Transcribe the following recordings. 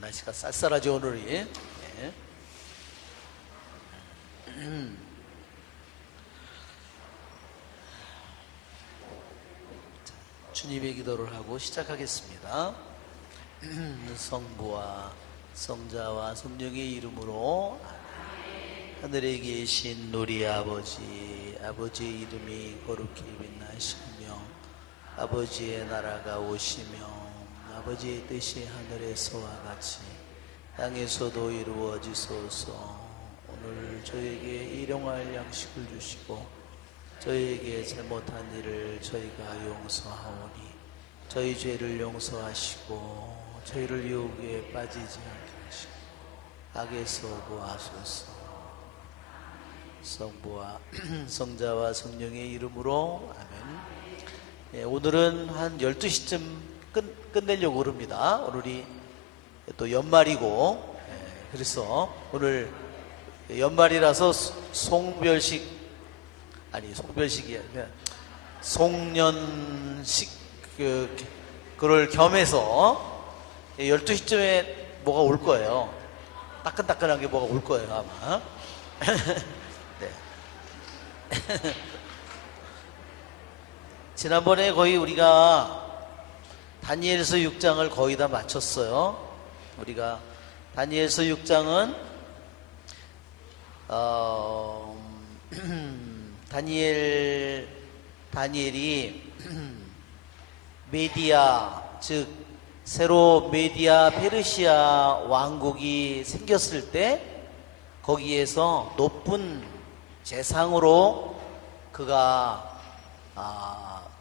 날씨가 쌀쌀하죠 오늘이. 네. 주님의 기도를 하고 시작하겠습니다. 성부와 성자와 성령의 이름으로 하늘에 계신 우리 아버지, 아버지의 이름이 거룩히 빛나시며 아버지의 나라가 오시며 아버지의 뜻이 하늘에서와 같이 땅에서도 이루어지소서. 오늘 저에게 일용할 양식을 주시고 저희에게 잘못한 일을 저희가 용서하오니 저희 죄를 용서하시고 저희를 유혹에 빠지지 않게 하시고 악에서 구하소서. 성부와 성자와 성령의 이름으로 아멘. 예, 오늘은 한 12시쯤 끝내려고 합니다. 오늘이 또 연말이고, 그래서 오늘 연말이라서 송별식이 아니라 송년식 그걸 겸해서 12시쯤에 뭐가 올 거예요. 따끈따끈하게 뭐가 올 거예요 아마. 네. 지난번에 거의 우리가 다니엘서 6장을 거의 다 마쳤어요. 우리가 다니엘서 6장은 다니엘이 메디아, 즉 새로 메디아 페르시아 왕국이 생겼을 때 거기에서 높은 재상으로 그가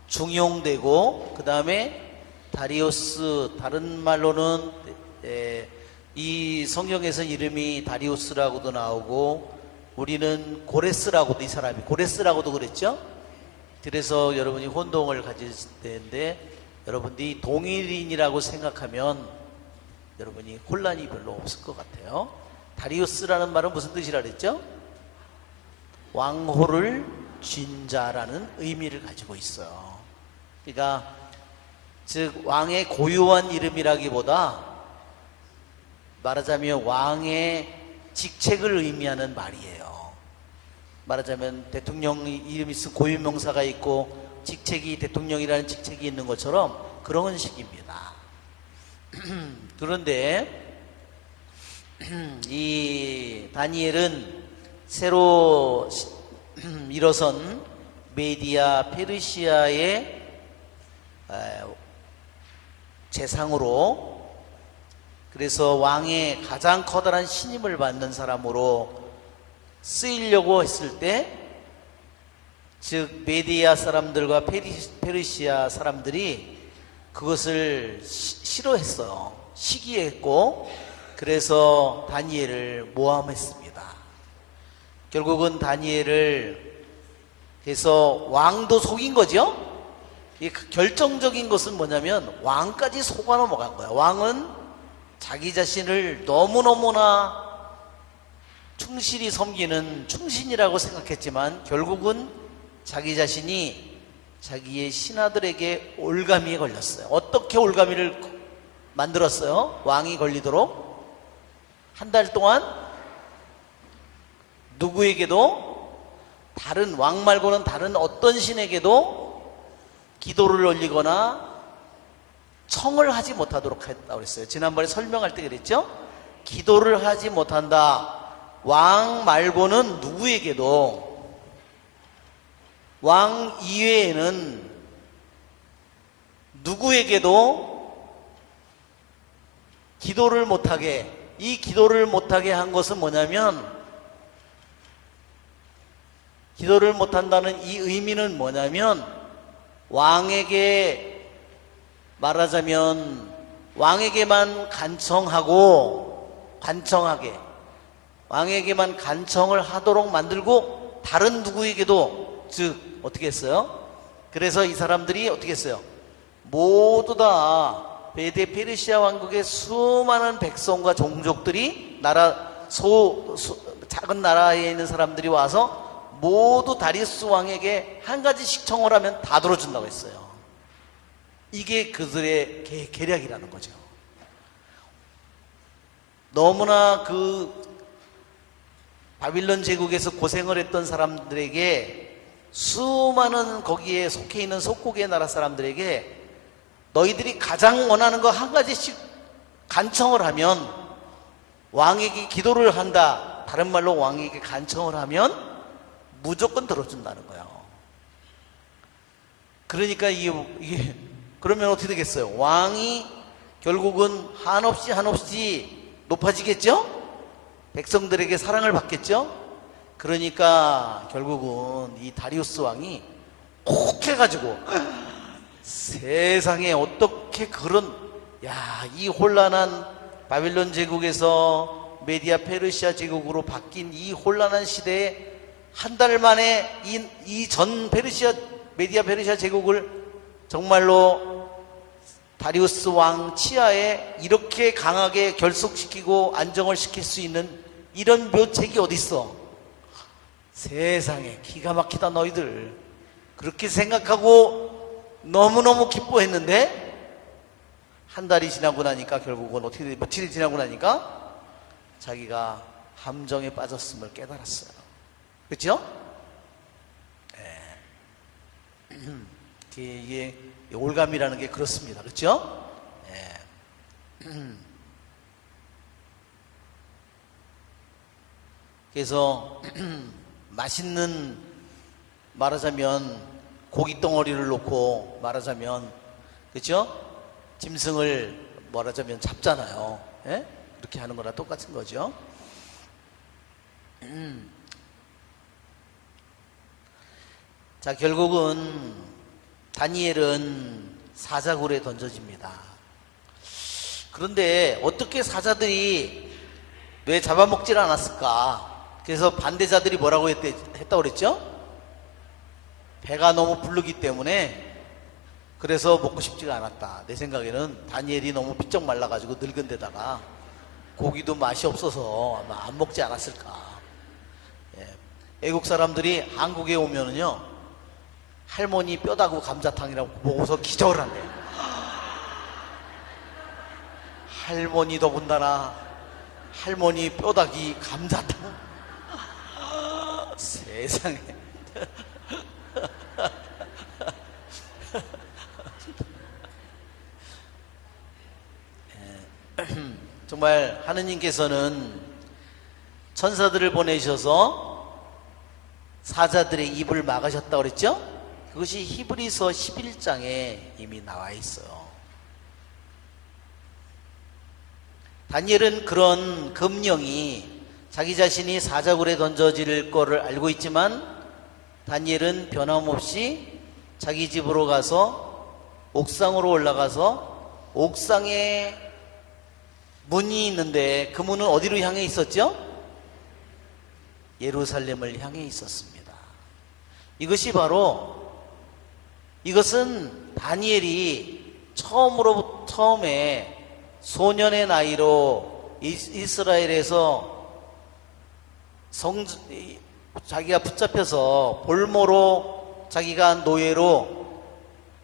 중용되고, 그 다음에 다리우스, 다른 말로는 이 성경에서 이름이 다리우스라고도 나오고 우리는 고레스라고도, 이 사람이 고레스라고도 그랬죠. 그래서 여러분이 혼동을 가질 때인데 여러분들이 동일인이라고 생각하면 여러분이 혼란이 별로 없을 것 같아요. 다리우스라는 말은 무슨 뜻이라 그랬죠? 왕호를 쥔 자라는 의미를 가지고 있어요. 그러니까 즉 왕의 고유한 이름이라기보다 말하자면 왕의 직책을 의미하는 말이에요. 말하자면 대통령 이름이 쓴 고유명사가 있고 직책이 대통령이라는 직책이 있는 것처럼 그런 식입니다. 그런데 이 다니엘은 새로 일어선 메디아 페르시아의 재상으로, 그래서 왕의 가장 커다란 신임을 받는 사람으로 쓰이려고 했을 때, 즉 메디아 사람들과 페르시아 사람들이 그것을 싫어했어요. 시기했고, 그래서 다니엘을 모함했습니다. 결국은 다니엘을, 그래서 왕도 속인 거죠. 이 결정적인 것은 뭐냐면 왕까지 속아 넘어간 거야. 왕은 자기 자신을 너무너무나 충실히 섬기는 충신이라고 생각했지만 결국은 자기 자신이 자기의 신하들에게 올가미에 걸렸어요. 어떻게 올가미를 만들었어요? 왕이 걸리도록 한 달 동안 누구에게도, 다른 왕 말고는 다른 어떤 신에게도 기도를 올리거나 청을 하지 못하도록 했다고 그랬어요. 지난번에 설명할 때 그랬죠? 기도를 하지 못한다. 왕 말고는 누구에게도, 왕 이외에는 누구에게도 기도를 못하게, 이 기도를 못하게 한 것은 뭐냐면, 기도를 못한다는 이 의미는 뭐냐면 왕에게 말하자면 왕에게만 간청하게 왕에게만 간청을 하도록 만들고 다른 누구에게도, 즉 어떻게 했어요? 그래서 이 사람들이 어떻게 했어요? 모두 다 메디아 페르시아 왕국의 수많은 백성과 종족들이 작은 나라에 있는 사람들이 와서 모두 다리우스 왕에게 한 가지씩 청을 하면 다 들어준다고 했어요. 이게 그들의 계략이라는 거죠. 너무나 그 바빌론 제국에서 고생을 했던 사람들에게, 수많은 거기에 속해 있는 속국의 나라 사람들에게 너희들이 가장 원하는 거 한 가지씩 간청을 하면, 왕에게 기도를 한다, 다른 말로 왕에게 간청을 하면 무조건 들어준다는 거예요. 그러니까 이게 그러면 어떻게 되겠어요? 왕이 결국은 한없이 높아지겠죠? 백성들에게 사랑을 받겠죠? 그러니까 결국은 이 다리우스 왕이 콕 해가지고, 세상에 어떻게 이 혼란한 바빌론 제국에서 메디아 페르시아 제국으로 바뀐 이 혼란한 시대에 한 달 만에 이 전 메디아 페르시아 제국을 정말로 다리우스 왕 치하에 이렇게 강하게 결속시키고 안정을 시킬 수 있는 이런 묘책이 어딨어? 세상에, 기가 막히다 너희들. 그렇게 생각하고 너무너무 기뻐했는데, 한 달이 지나고 나니까 결국은 어떻게 돼? 며칠이 지나고 나니까 자기가 함정에 빠졌음을 깨달았어요. 그렇죠? 이게 올감이라는 게 그렇습니다. 그렇죠? 그래서 맛있는, 말하자면 고기 덩어리를 놓고, 말하자면, 그렇죠? 짐승을 말하자면 잡잖아요. 예? 그렇게 하는 거랑 똑같은 거죠. 자, 결국은 다니엘은 사자굴에 던져집니다. 그런데 어떻게 사자들이 왜 잡아먹질 않았을까? 그래서 반대자들이 뭐라고 했다고 그랬죠? 배가 너무 부르기 때문에, 그래서 먹고 싶지가 않았다. 내 생각에는 다니엘이 너무 비쩍 말라가지고 늙은 데다가 고기도 맛이 없어서 아마 안 먹지 않았을까. 외국 사람들이 한국에 오면은요, 할머니 뼈다구 감자탕이라고 먹어서 기절을 한대요. 할머니 더군다나 할머니 뼈다귀 감자탕. 세상에. 정말 하느님께서는 천사들을 보내셔서 사자들의 입을 막으셨다고 그랬죠? 그것이 히브리서 11장에 이미 나와 있어요. 다니엘은 그런 금령이 자기 자신이 사자굴에 던져질 거를 알고 있지만, 다니엘은 변함없이 자기 집으로 가서 옥상으로 올라가서, 옥상에 문이 있는데 그 문은 어디로 향해 있었죠? 예루살렘을 향해 있었습니다. 이것은 다니엘이 처음에 소년의 나이로 이스라엘에서 자기가 붙잡혀서 볼모로 자기가 노예로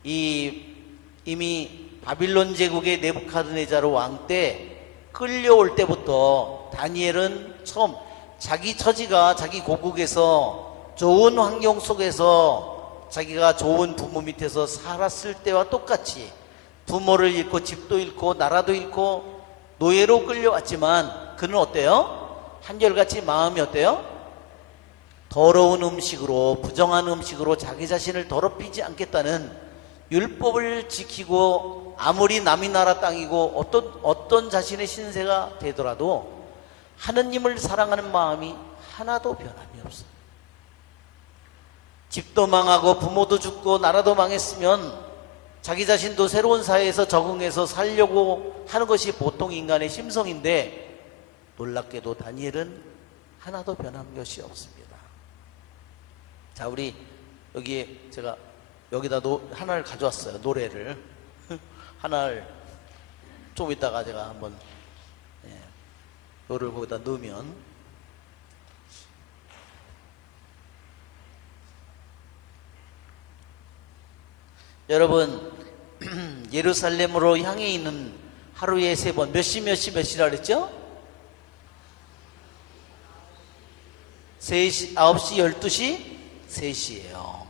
이미 바빌론 제국의 네부카드네자르 왕 때 끌려올 때부터 다니엘은 처음 자기 처지가, 자기 고국에서 좋은 환경 속에서 자기가 좋은 부모 밑에서 살았을 때와 똑같이 부모를 잃고 집도 잃고 나라도 잃고 노예로 끌려왔지만, 그는 어때요? 한결같이 마음이 어때요? 더러운 음식으로, 부정한 음식으로 자기 자신을 더럽히지 않겠다는 율법을 지키고, 아무리 남의 나라 땅이고 어떤 자신의 신세가 되더라도 하느님을 사랑하는 마음이 하나도 변함이 없어요. 집도 망하고 부모도 죽고 나라도 망했으면 자기 자신도 새로운 사회에서 적응해서 살려고 하는 것이 보통 인간의 심성인데, 놀랍게도 다니엘은 하나도 변한 것이 없습니다. 자, 우리 여기에 제가 여기다 하나를 가져왔어요. 노래를 하나를 좀 이따가 제가 한번 노래를 거기다 넣으면, 여러분 예루살렘으로 향해 있는 하루에 3번, 몇 시라 그랬죠? 3시, 9시, 12시, 3시예요.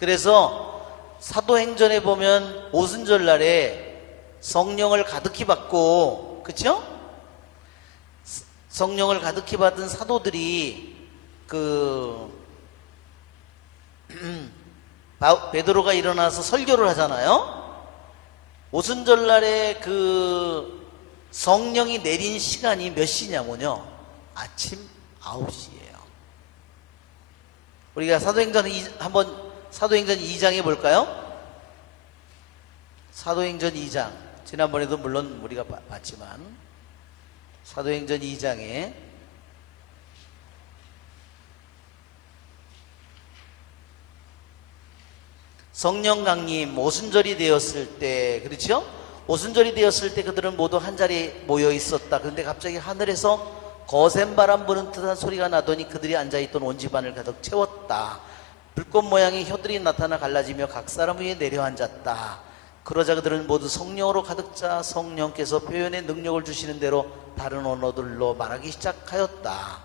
그래서 사도행전에 보면 오순절 날에 성령을 가득히 받고, 그쵸? 성령을 가득히 받은 사도들이 베드로가 일어나서 설교를 하잖아요. 오순절 날에 그 성령이 내린 시간이 몇 시냐면요, 아침 9시예요. 우리가 한번 사도행전 2장에 볼까요? 사도행전 2장, 지난번에도 물론 우리가 봤지만 사도행전 2장에 성령 강림 오순절이 되었을 때, 그렇죠? 오순절이 되었을 때 그들은 모두 한 자리에 모여 있었다. 그런데 갑자기 하늘에서 거센 바람 부는 듯한 소리가 나더니 그들이 앉아있던 온 집안을 가득 채웠다. 불꽃 모양의 혀들이 나타나 갈라지며 각 사람 위에 내려앉았다. 그러자 그들은 모두 성령으로 가득 차 성령께서 표현의 능력을 주시는 대로 다른 언어들로 말하기 시작하였다.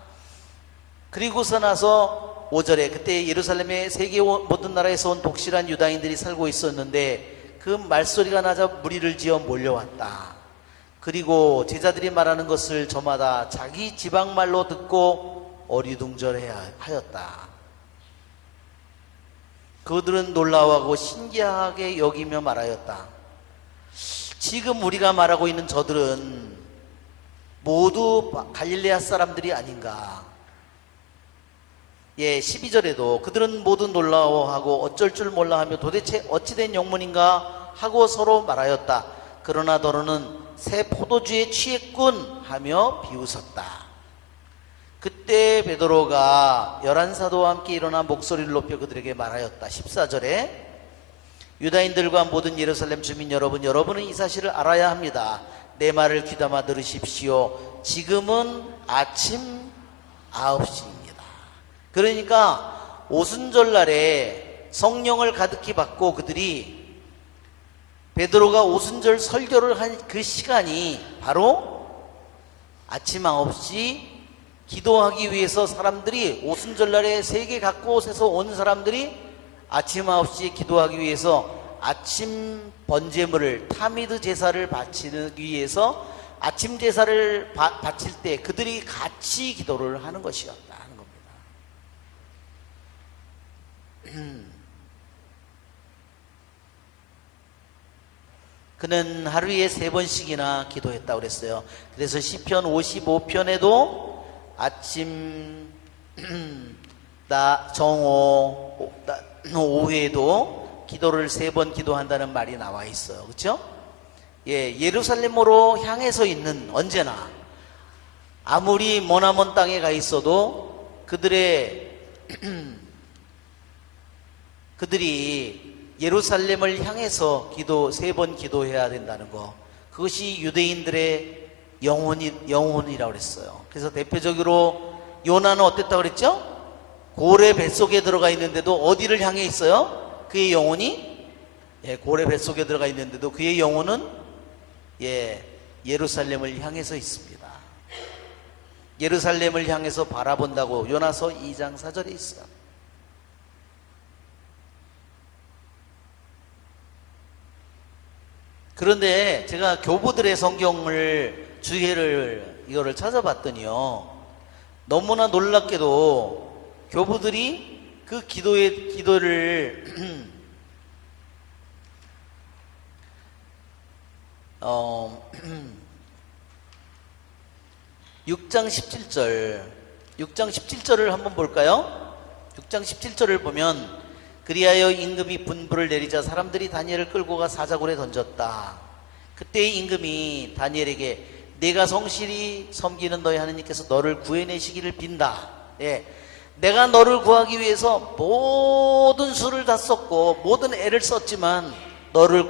그리고서 나서 5절에 그때 예루살렘에 세계 모든 나라에서 온 독실한 유다인들이 살고 있었는데 그 말소리가 나자 무리를 지어 몰려왔다. 그리고 제자들이 말하는 것을 저마다 자기 지방말로 듣고 어리둥절하였다. 그들은 놀라워하고 신기하게 여기며 말하였다. 지금 우리가 말하고 있는 저들은 모두 갈릴레아 사람들이 아닌가. 12절에도 그들은 모두 놀라워하고 어쩔 줄 몰라 하며 도대체 어찌된 영문인가 하고 서로 말하였다. 그러나 너는 새 포도주에 취했군 하며 비웃었다. 그때 베드로가 11사도와 함께 일어나 목소리를 높여 그들에게 말하였다. 14절에 유다인들과 모든 예루살렘 주민 여러분, 여러분은 이 사실을 알아야 합니다. 내 말을 귀담아 들으십시오. 지금은 아침 9시입니다. 그러니까 오순절 날에 성령을 가득히 받고 그들이 베드로가 오순절 설교를 한 그 시간이 바로 아침 9시 기도하기 위해서 사람들이 오순절 날에 세계 각 곳에서 온 사람들이 아침 9시에 기도하기 위해서 아침 번제물을 타미드 제사를 바치기 위해서 아침 제사를 바칠 때 그들이 같이 기도를 하는 것이었다 하는 겁니다. 그는 하루에 3번씩이나 기도했다고 그랬어요. 그래서 시편 55편에도 아침, 정오, 오후에도 기도를 3번 기도한다는 말이 나와 있어요. 그렇죠? 예루살렘으로 향해서 있는, 언제나 아무리 머나먼 땅에 가 있어도 그들이 예루살렘을 향해서 3번 기도해야 된다는 거, 그것이 유대인들의 영혼이라고 그랬어요. 그래서 대표적으로 요나는 어땠다고 그랬죠? 고래 뱃속에 들어가 있는데도 어디를 향해 있어요? 그의 영혼이? 고래 뱃속에 들어가 있는데도 그의 영혼은 예루살렘을 향해서 있습니다. 예루살렘을 향해서 바라본다고 요나서 2장 4절에 있어요. 그런데 제가 교부들의 성경을 이거를 찾아봤더니요, 너무나 놀랍게도 교부들이 그 기도를 6장 17절을 한번 볼까요? 6장 17절을 보면 그리하여 임금이 분부를 내리자 사람들이 다니엘을 끌고 가 사자굴에 던졌다. 그때 임금이 다니엘에게 내가 성실히 섬기는 너희 하느님께서 너를 구해내시기를 빈다. 내가 너를 구하기 위해서 모든 수를 다 썼고 모든 애를 썼지만 너를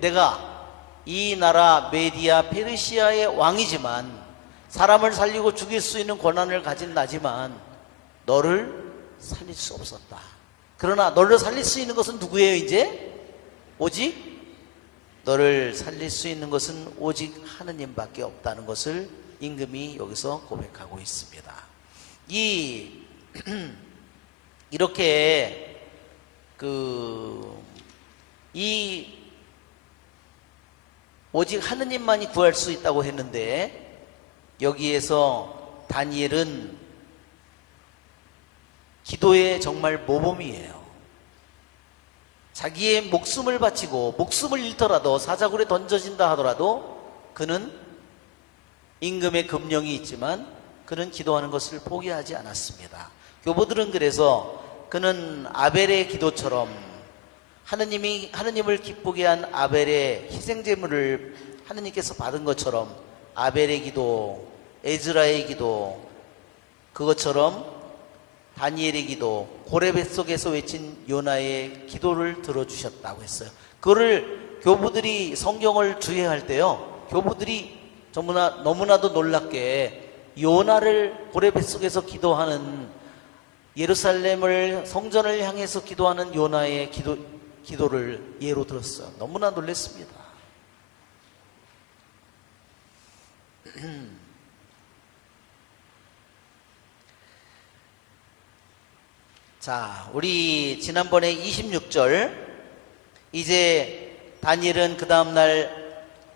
내가 이 나라 메디아 페르시아의 왕이지만 사람을 살리고 죽일 수 있는 권한을 가진 나지만 너를 살릴 수 없었다. 그러나 너를 살릴 수 있는 것은 누구예요? 이제 오직 너를 살릴 수 있는 것은 오직 하느님밖에 없다는 것을 임금이 여기서 고백하고 있습니다. 이 이렇게 오직 하느님만이 구할 수 있다고 했는데, 여기에서 다니엘은 기도의 정말 모범이에요. 자기의 목숨을 바치고 목숨을 잃더라도 사자굴에 던져진다 하더라도 그는 임금의 금령이 있지만 그는 기도하는 것을 포기하지 않았습니다. 교보들은 그래서 그는 아벨의 기도처럼 하느님을 기쁘게 한 아벨의 희생제물을 하느님께서 받은 것처럼 아벨의 기도, 에즈라의 기도, 그것처럼 다니엘의 기도, 고레 뱃속에서 외친 요나의 기도를 들어주셨다고 했어요. 그거를 교부들이 성경을 주의할 때요, 교부들이 너무나도 놀랍게 요나를 고레 뱃속에서 기도하는, 예루살렘을 성전을 향해서 기도하는 요나의 기도를 예로 들었어요. 너무나 놀랐습니다. 자, 우리 지난번에 26절, 이제 다니엘은 그 다음날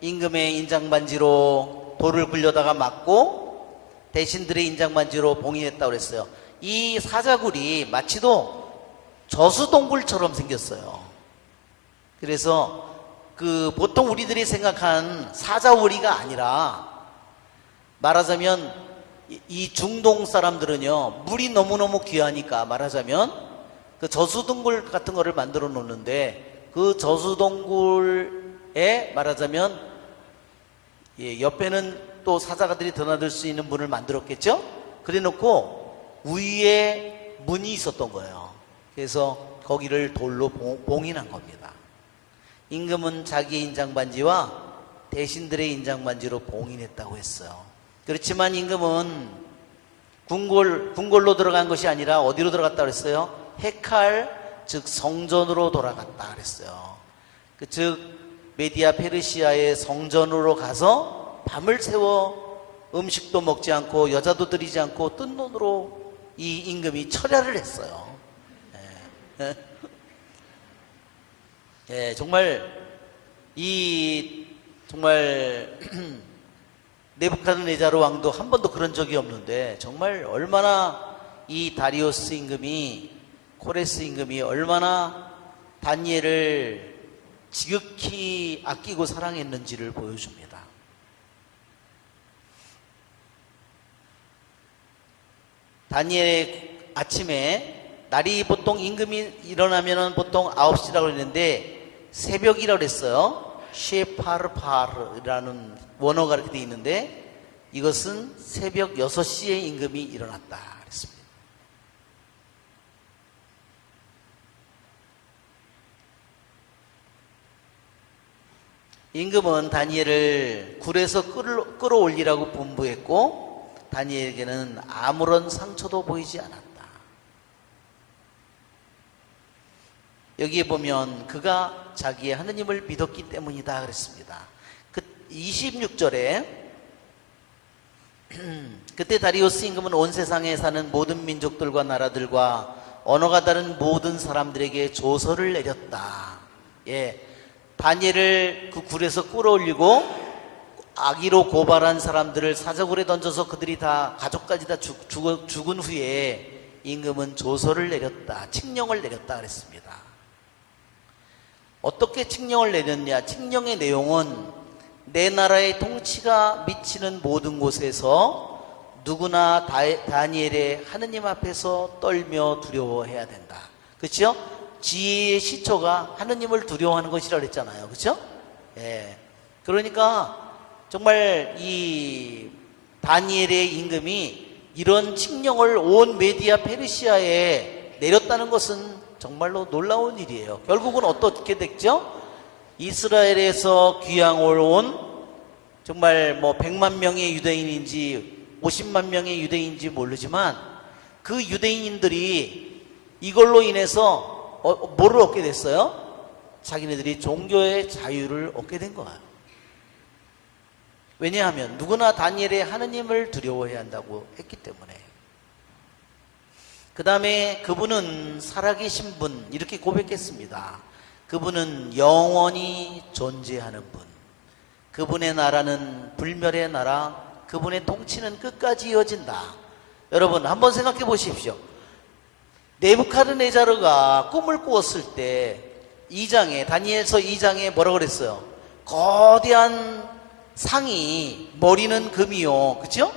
임금의 인장반지로 돌을 굴려다가 맞고 대신들의 인장반지로 봉인했다고 그랬어요. 이 사자굴이 마치도 저수동굴처럼 생겼어요. 그래서 보통 우리들이 생각한 사자우리가 아니라, 말하자면 이 중동 사람들은요, 물이 너무너무 귀하니까, 말하자면 그 저수동굴 같은 거를 만들어 놓는데, 그 저수동굴에 말하자면 옆에는 또 사자가들이 드나들 수 있는 문을 만들었겠죠. 그래 놓고 위에 문이 있었던 거예요. 그래서 거기를 돌로 봉인한 겁니다. 임금은 자기의 인장반지와 대신들의 인장반지로 봉인했다고 했어요. 그렇지만 임금은 궁궐로 들어간 것이 아니라 어디로 들어갔다 그랬어요? 헤칼, 즉 성전으로 돌아갔다 그랬어요. 즉 메디아 페르시아의 성전으로 가서 밤을 새워 음식도 먹지 않고 여자도 들이지 않고 뜬 눈으로 이 임금이 철야를 했어요. 정말 네부카드네자르 왕도 한 번도 그런 적이 없는데, 정말 얼마나 이 다리우스 임금이, 코레스 임금이 얼마나 다니엘을 지극히 아끼고 사랑했는지를 보여줍니다. 다니엘의 아침에, 날이 보통 임금이 일어나면은 보통 9시라고 했는데 새벽이라고 했어요. 쉐파르파르라는 원어가 이렇게 되어 있는데, 이것은 새벽 6시에 임금이 일어났다 그랬습니다. 임금은 다니엘을 굴에서 끌어올리라고 분부했고, 다니엘에게는 아무런 상처도 보이지 않았다. 여기에 보면 그가 자기의 하느님을 믿었기 때문이다 그랬습니다. 26절에 그때 다리우스 임금은 온 세상에 사는 모든 민족들과 나라들과 언어가 다른 모든 사람들에게 조서를 내렸다. 다니엘을 그 굴에서 끌어올리고 악의로 고발한 사람들을 사자굴에 던져서 그들이 다 가족까지 다 죽은 후에 임금은 조서를 내렸다, 칙령을 내렸다 그랬습니다. 어떻게 칙령을 내렸냐? 칙령의 내용은 내 나라의 통치가 미치는 모든 곳에서 누구나 다니엘의 하느님 앞에서 떨며 두려워해야 된다. 그렇죠? 지혜의 시초가 하느님을 두려워하는 것이라고 했잖아요. 그렇죠? 그러니까 정말 이 다니엘의 임금이 이런 칙령을 온 메디아 페르시아에 내렸다는 것은 정말로 놀라운 일이에요. 결국은 어떻게 됐죠? 이스라엘에서 귀향을 온 정말 100만 명의 유대인인지 50만 명의 유대인인지 모르지만 그 유대인들이 이걸로 인해서 뭐를 얻게 됐어요? 자기네들이 종교의 자유를 얻게 된 거예요. 왜냐하면 누구나 다니엘의 하느님을 두려워해야 한다고 했기 때문에. 그 다음에 그분은 살아계신 분, 이렇게 고백했습니다. 그분은 영원히 존재하는 분. 그분의 나라는 불멸의 나라, 그분의 통치는 끝까지 이어진다. 여러분 한번 생각해 보십시오. 네부카드네자르가 꿈을 꾸었을 때 2장에, 다니엘서 2장에 뭐라고 그랬어요? 거대한 상이 머리는 금이요, 그쵸?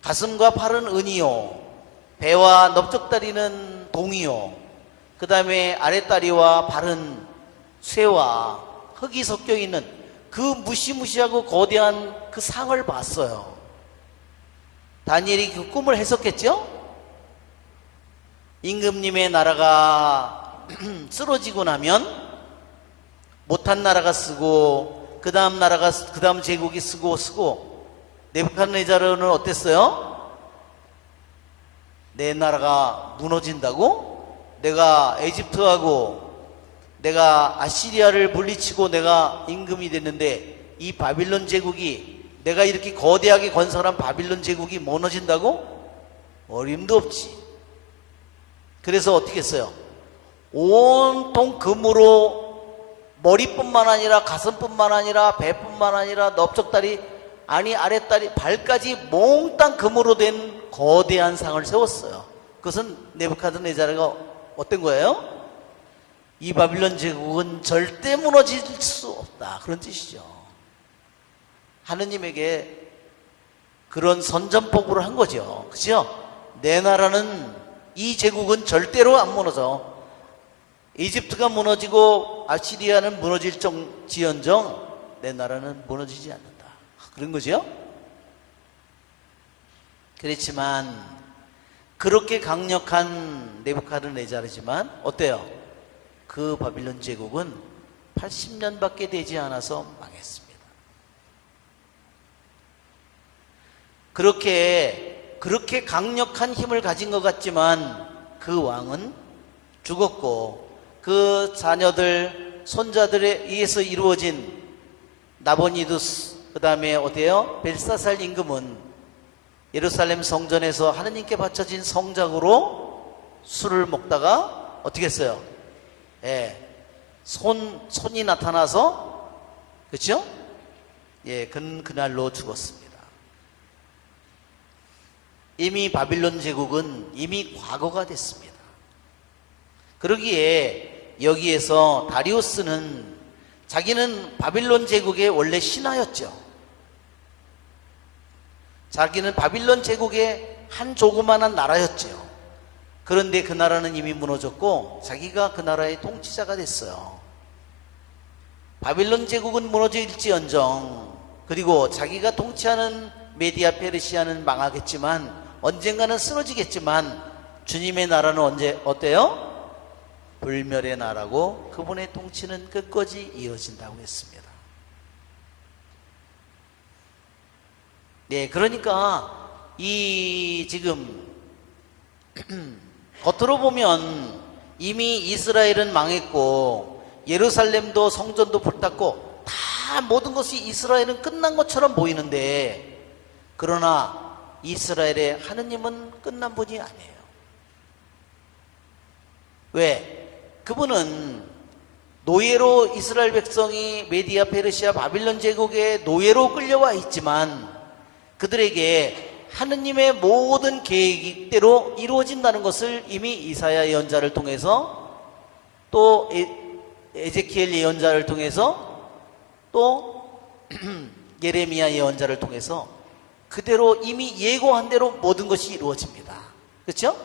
가슴과 팔은 은이요, 배와 넓적다리는 동이요, 그 다음에 아랫다리와 발은 쇠와 흙이 섞여 있는 그 무시무시하고 거대한 그 상을 봤어요. 다니엘이 그 꿈을 해석했죠? 임금님의 나라가 쓰러지고 나면 못한 나라가 쓰고 그 다음 제국이 쓰고 네부갓네자르는 어땠어요? 내 나라가 무너진다고? 내가 에집트하고 내가 아시리아를 물리치고 내가 임금이 됐는데 이 바빌론 제국이, 내가 이렇게 거대하게 건설한 바빌론 제국이 무너진다고? 어림도 없지. 그래서 어떻게 했어요? 온통 금으로 머리뿐만 아니라 가슴뿐만 아니라 배뿐만 아니라 넓적다리, 아니 아랫다리, 발까지 몽땅 금으로 된 거대한 상을 세웠어요. 그것은 네부카드네자르가 어떤 거예요? 이 바빌론 제국은 절대 무너질 수 없다, 그런 뜻이죠. 하느님에게 그런 선전포고를 한 거죠. 그죠? 내 나라는, 이 제국은 절대로 안 무너져. 이집트가 무너지고 아시리아는 무너질지언정 내 나라는 무너지지 않는다, 그런 거죠. 그렇지만 그렇게 강력한 네부카드네자르지만 어때요? 그 바빌론 제국은 80년밖에 되지 않아서 망했습니다. 그렇게 강력한 힘을 가진 것 같지만 그 왕은 죽었고, 그 자녀들, 손자들에 의해서 이루어진 나보니두스, 그 다음에 어때요? 벨사살 임금은 예루살렘 성전에서 하느님께 바쳐진 성작으로 술을 먹다가 어떻게 했어요? 손이 나타나서, 그렇죠? 그날로 죽었습니다. 이미 바빌론 제국은 이미 과거가 됐습니다. 그러기에 여기에서 다리우스는 자기는 바빌론 제국의 원래 신하였죠. 자기는 바빌론 제국의 한 조그만한 나라였죠. 그런데 그 나라는 이미 무너졌고 자기가 그 나라의 통치자가 됐어요. 바빌론 제국은 무너질지언정, 그리고 자기가 통치하는 메디아 페르시아는 망하겠지만 언젠가는 쓰러지겠지만 주님의 나라는 언제 어때요? 불멸의 나라고 그분의 통치는 끝까지 이어진다고 했습니다. 그러니까 이 지금 겉으로 보면 이미 이스라엘은 망했고 예루살렘도 성전도 불탔고 다 모든 것이 이스라엘은 끝난 것처럼 보이는데, 그러나 이스라엘의 하느님은 끝난 분이 아니에요. 왜? 그분은 노예로, 이스라엘 백성이 메디아 페르시아 바빌론 제국의 노예로 끌려와 있지만 그들에게 하느님의 모든 계획대로 이루어진다는 것을 이미 이사야 예언자를 통해서, 또 에제키엘 예언자를 통해서, 또 예레미야 예언자를 통해서 그대로 이미 예고한 대로 모든 것이 이루어집니다. 그렇죠?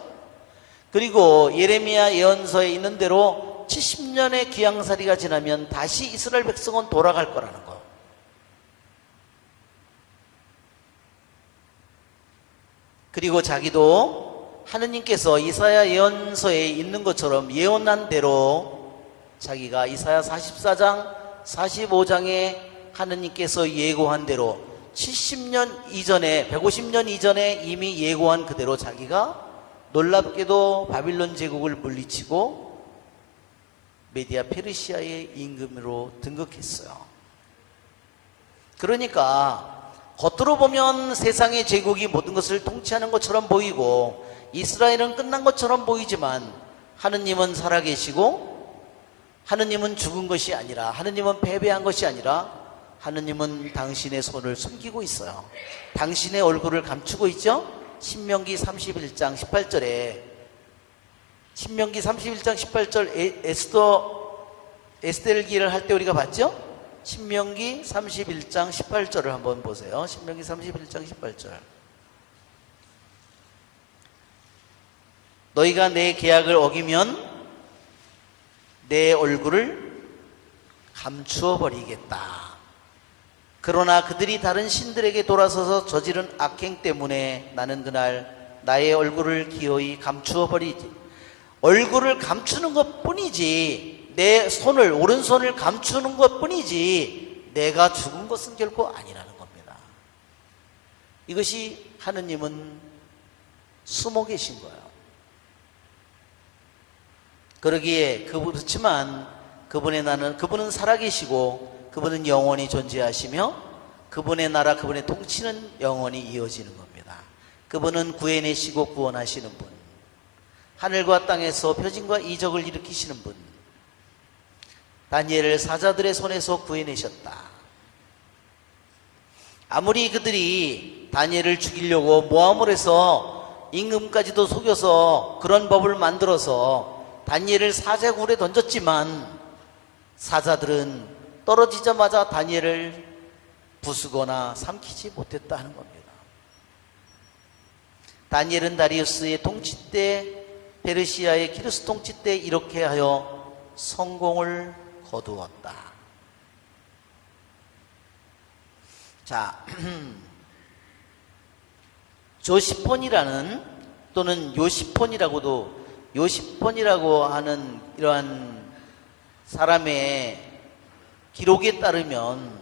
그리고 예레미야 예언서에 있는 대로 70년의 귀양살이가 지나면 다시 이스라엘 백성은 돌아갈 거라는 거. 그리고 자기도 하느님께서 이사야 예언서에 있는 것처럼 예언한 대로 자기가 이사야 44장 45장에 하느님께서 예고한 대로 70년 이전에, 150년 이전에 이미 예고한 그대로 자기가 놀랍게도 바빌론 제국을 물리치고 메디아 페르시아의 임금으로 등극했어요. 그러니까 겉으로 보면 세상의 제국이 모든 것을 통치하는 것처럼 보이고 이스라엘은 끝난 것처럼 보이지만 하느님은 살아계시고 하느님은 죽은 것이 아니라, 하느님은 패배한 것이 아니라 하느님은 당신의 손을 숨기고 있어요. 당신의 얼굴을 감추고 있죠. 신명기 31장 18절에, 신명기 31장 18절 에스겔기를 할 때 우리가 봤죠. 신명기 31장 18절을 한번 보세요. 신명기 31장 18절. 너희가 내 계약을 어기면 내 얼굴을 감추어 버리겠다. 그러나 그들이 다른 신들에게 돌아서서 저지른 악행 때문에 나는 그날 나의 얼굴을 기어이 감추어 버리지. 얼굴을 감추는 것 뿐이지, 내 손을, 오른손을 감추는 것 뿐이지 내가 죽은 것은 결코 아니라는 겁니다. 이것이 하느님은 숨어 계신 거예요. 그러기에 그렇지만 그분은 살아계시고 그분은 영원히 존재하시며 그분의 나라, 그분의 통치는 영원히 이어지는 겁니다. 그분은 구해내시고 구원하시는 분, 하늘과 땅에서 표징과 이적을 일으키시는 분, 다니엘을 사자들의 손에서 구해내셨다. 아무리 그들이 다니엘을 죽이려고 모함을 해서 임금까지도 속여서 그런 법을 만들어서 다니엘을 사자굴에 던졌지만 사자들은 떨어지자마자 다니엘을 부수거나 삼키지 못했다 하는 겁니다. 다니엘은 다리우스의 통치 때, 페르시아의 키루스 통치 때 이렇게 하여 성공을 거두었다. 자, 조시폰이라는, 또는 요시폰이라고 하는 이러한 사람의 기록에 따르면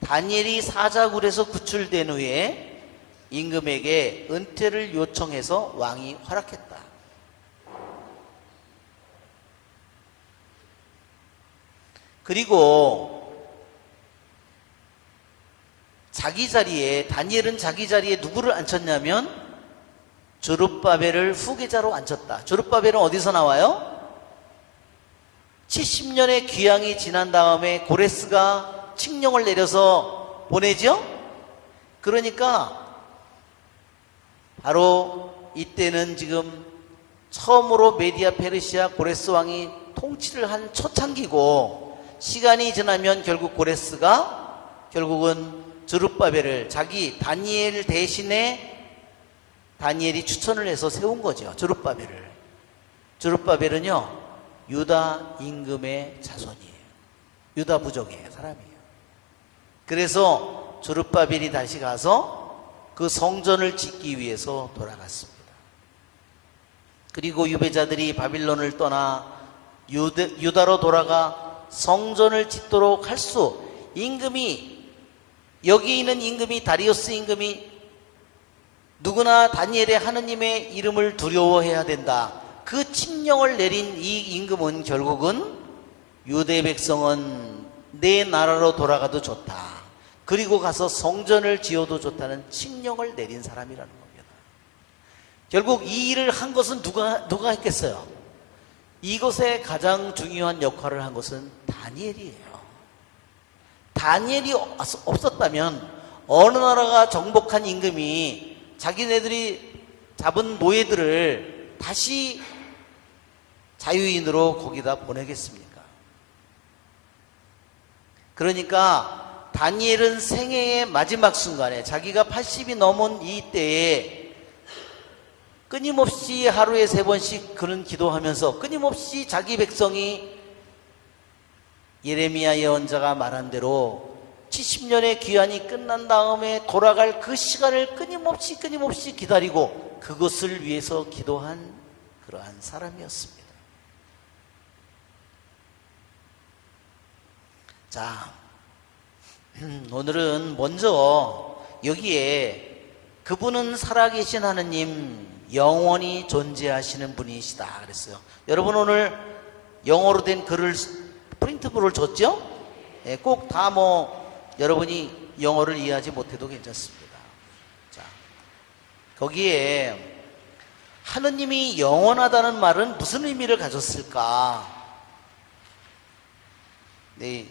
다니엘이 사자굴에서 구출된 후에 임금에게 은퇴를 요청해서 왕이 허락했다. 그리고 다니엘은 자기 자리에 누구를 앉혔냐면 조룹바벨을 후계자로 앉혔다. 조룹바벨은 어디서 나와요? 70년의 귀향이 지난 다음에 고레스가 칙령을 내려서 보내죠? 그러니까 바로 이때는 지금 처음으로 메디아 페르시아 고레스 왕이 통치를 한 초창기고, 시간이 지나면 결국은 조룹바벨을 자기 다니엘 대신에 다니엘이 추천을 해서 세운 거죠. 조룹바벨은요 유다 임금의 자손이에요. 유다 부족의 사람이에요. 그래서 조룹바벨이 다시 가서 그 성전을 짓기 위해서 돌아갔습니다. 그리고 유배자들이 바빌론을 떠나 유다로 돌아가 성전을 짓도록 할 수, 여기 있는 임금이, 다리우스 임금이 누구나 다니엘의 하느님의 이름을 두려워해야 된다, 그 칙령을 내린 이 임금은 결국은 유대 백성은 내 나라로 돌아가도 좋다, 그리고 가서 성전을 지어도 좋다는 칙령을 내린 사람이라는 겁니다. 결국 이 일을 한 것은 누가 했겠어요? 이것에 가장 중요한 역할을 한 것은 다니엘이에요. 다니엘이 없었다면 어느 나라가 정복한 임금이 자기네들이 잡은 노예들을 다시 자유인으로 거기다 보내겠습니까? 그러니까 다니엘은 생애의 마지막 순간에, 자기가 80이 넘은 이 때에 끊임없이 하루에 3번씩 그는 기도하면서 끊임없이 자기 백성이 예레미야 예언자가 말한 대로 70년의 귀환이 끝난 다음에 돌아갈 그 시간을 끊임없이 기다리고 그것을 위해서 기도한 그러한 사람이었습니다. 자, 오늘은 먼저 여기에 그분은 살아계신 하느님, 영원히 존재하시는 분이시다 그랬어요. 여러분 오늘 영어로 된 글을 프린트볼을 줬죠? 꼭 다 여러분이 영어를 이해하지 못해도 괜찮습니다. 자, 거기에 하느님이 영원하다는 말은 무슨 의미를 가졌을까? 네,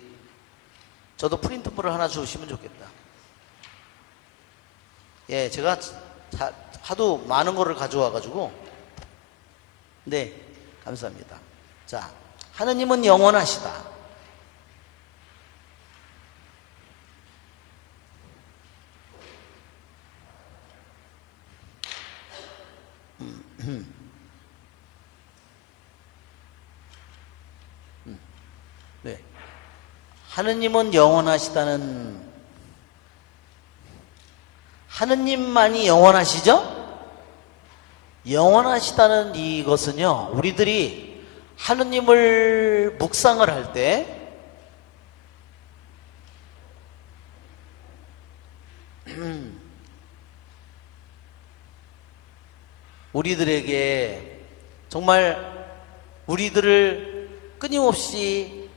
저도 프린트물을 하나 주시면 좋겠다. 예, 제가 하도 많은 거를 가져와가지고. 네, 감사합니다. 자, 하느님은 영원하시다. 네. 하느님은 영원하시다는, 하느님만이 영원하시죠? 영원하시다는 이것은요, 우리들이 하느님을 묵상을 할 때 우리들에게 정말 우리들을 끊임없이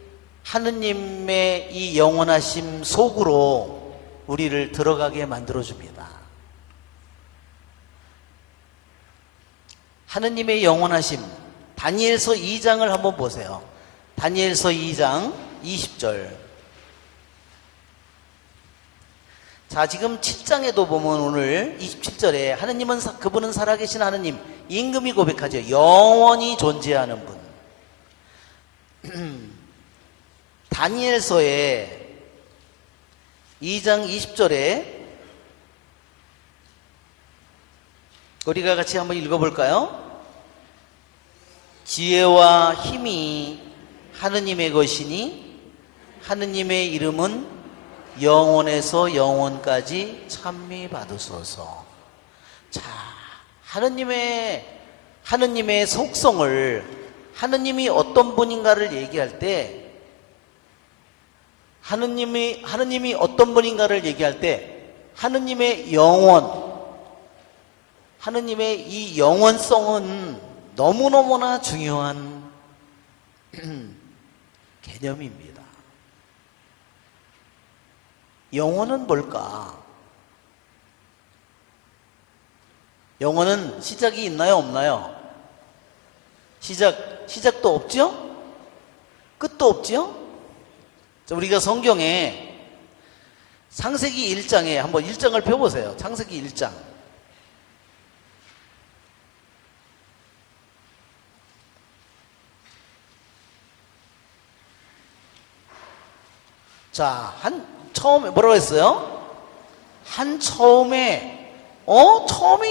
하느님의 이 영원하심 속으로 우리를 들어가게 만들어줍니다. 하느님의 영원하심, 다니엘서 2장을 한번 보세요. 다니엘서 2장 20절. 자, 지금 7장에도 보면 오늘 27절에 하느님은 그분은 살아계신 하느님, 임금이 고백하죠. 영원히 존재하는 분. 다니엘서에 2장 20절에 우리가 같이 한번 읽어볼까요? 지혜와 힘이 하느님의 것이니 하느님의 이름은 영원에서 영원까지 찬미받으소서. 자, 하느님의 속성을, 하느님이 어떤 분인가를 얘기할 때, 하느님이 어떤 분인가를 얘기할 때, 하느님의 영원, 하느님의 이 영원성은 너무너무나 중요한 개념입니다. 영혼은 뭘까? 영혼은 시작이 있나요, 없나요? 시작도 없죠? 끝도 없죠? 우리가 성경에 창세기 1장에 한번 1장을 펴보세요. 창세기 1장. 자, 처음에 뭐라고 했어요? 처음에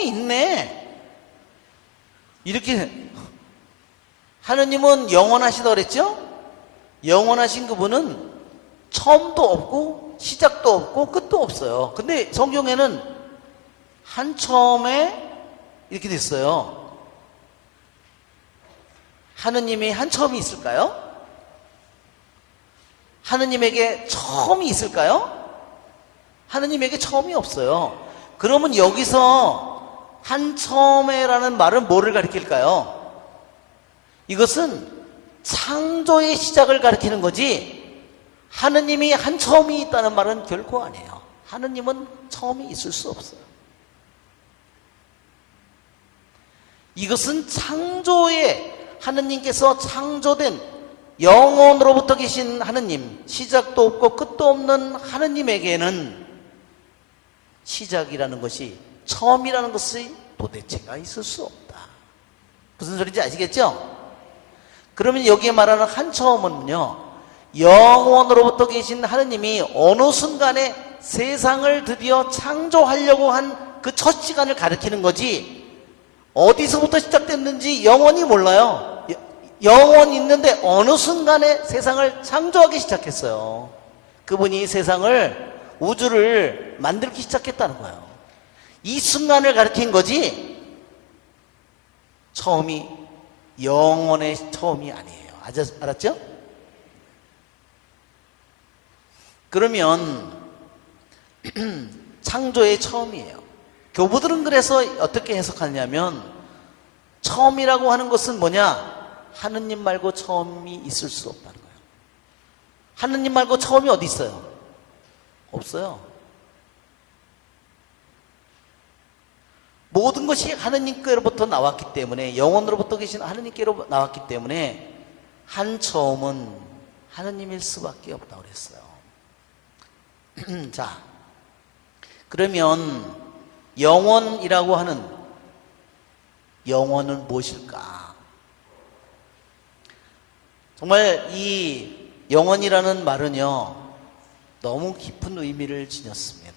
있네. 이렇게 하느님은 영원하시다 그랬죠? 영원하신 그분은 처음도 없고 시작도 없고 끝도 없어요. 근데 성경에는 처음에 이렇게 됐어요. 하느님이 처음이 있을까요? 하느님에게 처음이 있을까요? 하느님에게 처음이 없어요. 그러면 여기서 처음에라는 말은 뭐를 가리킬까요? 이것은 창조의 시작을 가리키는 거지, 하느님이 처음이 있다는 말은 결코 아니에요. 하느님은 처음이 있을 수 없어요. 이것은 하느님께서 창조된 영원으로부터 계신 하느님, 시작도 없고 끝도 없는 하느님에게는 시작이라는 것이, 처음이라는 것이 도대체가 있을 수 없다. 무슨 소리인지 아시겠죠? 그러면 여기에 말하는 처음은요, 영원으로부터 계신 하느님이 어느 순간에 세상을 드디어 창조하려고 한 그 첫 시간을 가리키는 거지, 어디서부터 시작됐는지 영원히 몰라요. 영원히 있는데 어느 순간에 세상을 창조하기 시작했어요. 그분이 세상을, 우주를 만들기 시작했다는 거예요. 이 순간을 가리킨 거지, 처음이 영원의 처음이 아니에요. 알았죠? 그러면 창조의 처음이에요. 교부들은 그래서 어떻게 해석하냐면, 처음이라고 하는 것은 뭐냐? 하느님 말고 처음이 있을 수 없다는 거예요. 하느님 말고 처음이 어디 있어요? 없어요. 모든 것이 하느님께로부터 나왔기 때문에, 영원으로부터 계신 하느님께로 나왔기 때문에 한 처음은 하느님일 수밖에 없다고 그랬어요. 자, 그러면 영원이라고 하는 영원은 무엇일까? 정말 이 영원이라는 말은요, 너무 깊은 의미를 지녔습니다.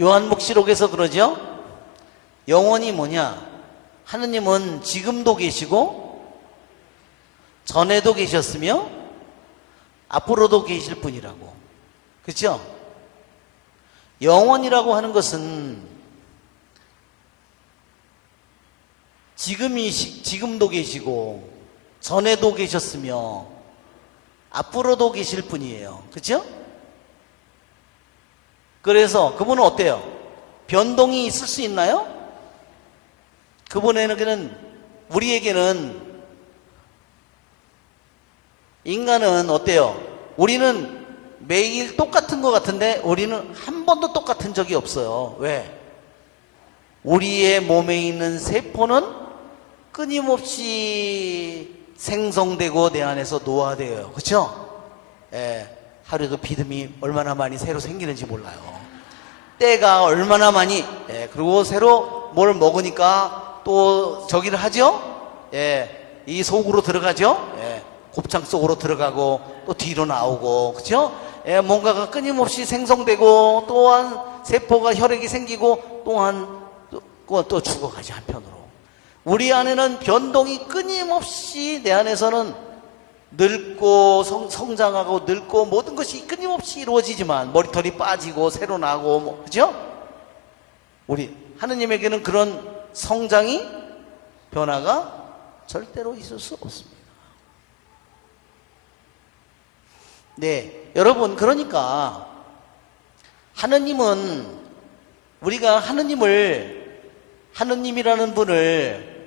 요한묵시록에서 그러죠? 영원이 뭐냐? 하느님은 지금도 계시고 전에도 계셨으며 앞으로도 계실 분이라고. 그렇죠? 영원이라고 하는 것은 지금도 계시고 전에도 계셨으며 앞으로도 계실 분이에요. 그렇죠? 그래서 그분은 어때요? 변동이 있을 수 있나요? 우리에게는 인간은 어때요? 우리는 매일 똑같은 것 같은데 우리는 한 번도 똑같은 적이 없어요. 왜? 우리의 몸에 있는 세포는 끊임없이 생성되고 내 안에서 노화돼요. 그렇죠? 예, 하루에도 비듬이 얼마나 많이 새로 생기는지 몰라요. 때가 얼마나 많이, 그리고 새로 뭘 먹으니까 또 저기를 하죠? 이 속으로 들어가죠? 곱창 속으로 들어가고 또 뒤로 나오고, 그죠? 뭔가가 끊임없이 생성되고 또한 세포가 혈액이 생기고 또한 또 죽어가지 한편으로. 우리 안에는 변동이 끊임없이 내 안에서는 늙고 성장하고 늙고 모든 것이 끊임없이 이루어지지만 머리털이 빠지고 새로 나고 그죠? 우리 하느님에게는 그런 성장이 변화가 절대로 있을 수 없습니다. 네, 여러분, 그러니까 하느님은 우리가 하느님이라는 분을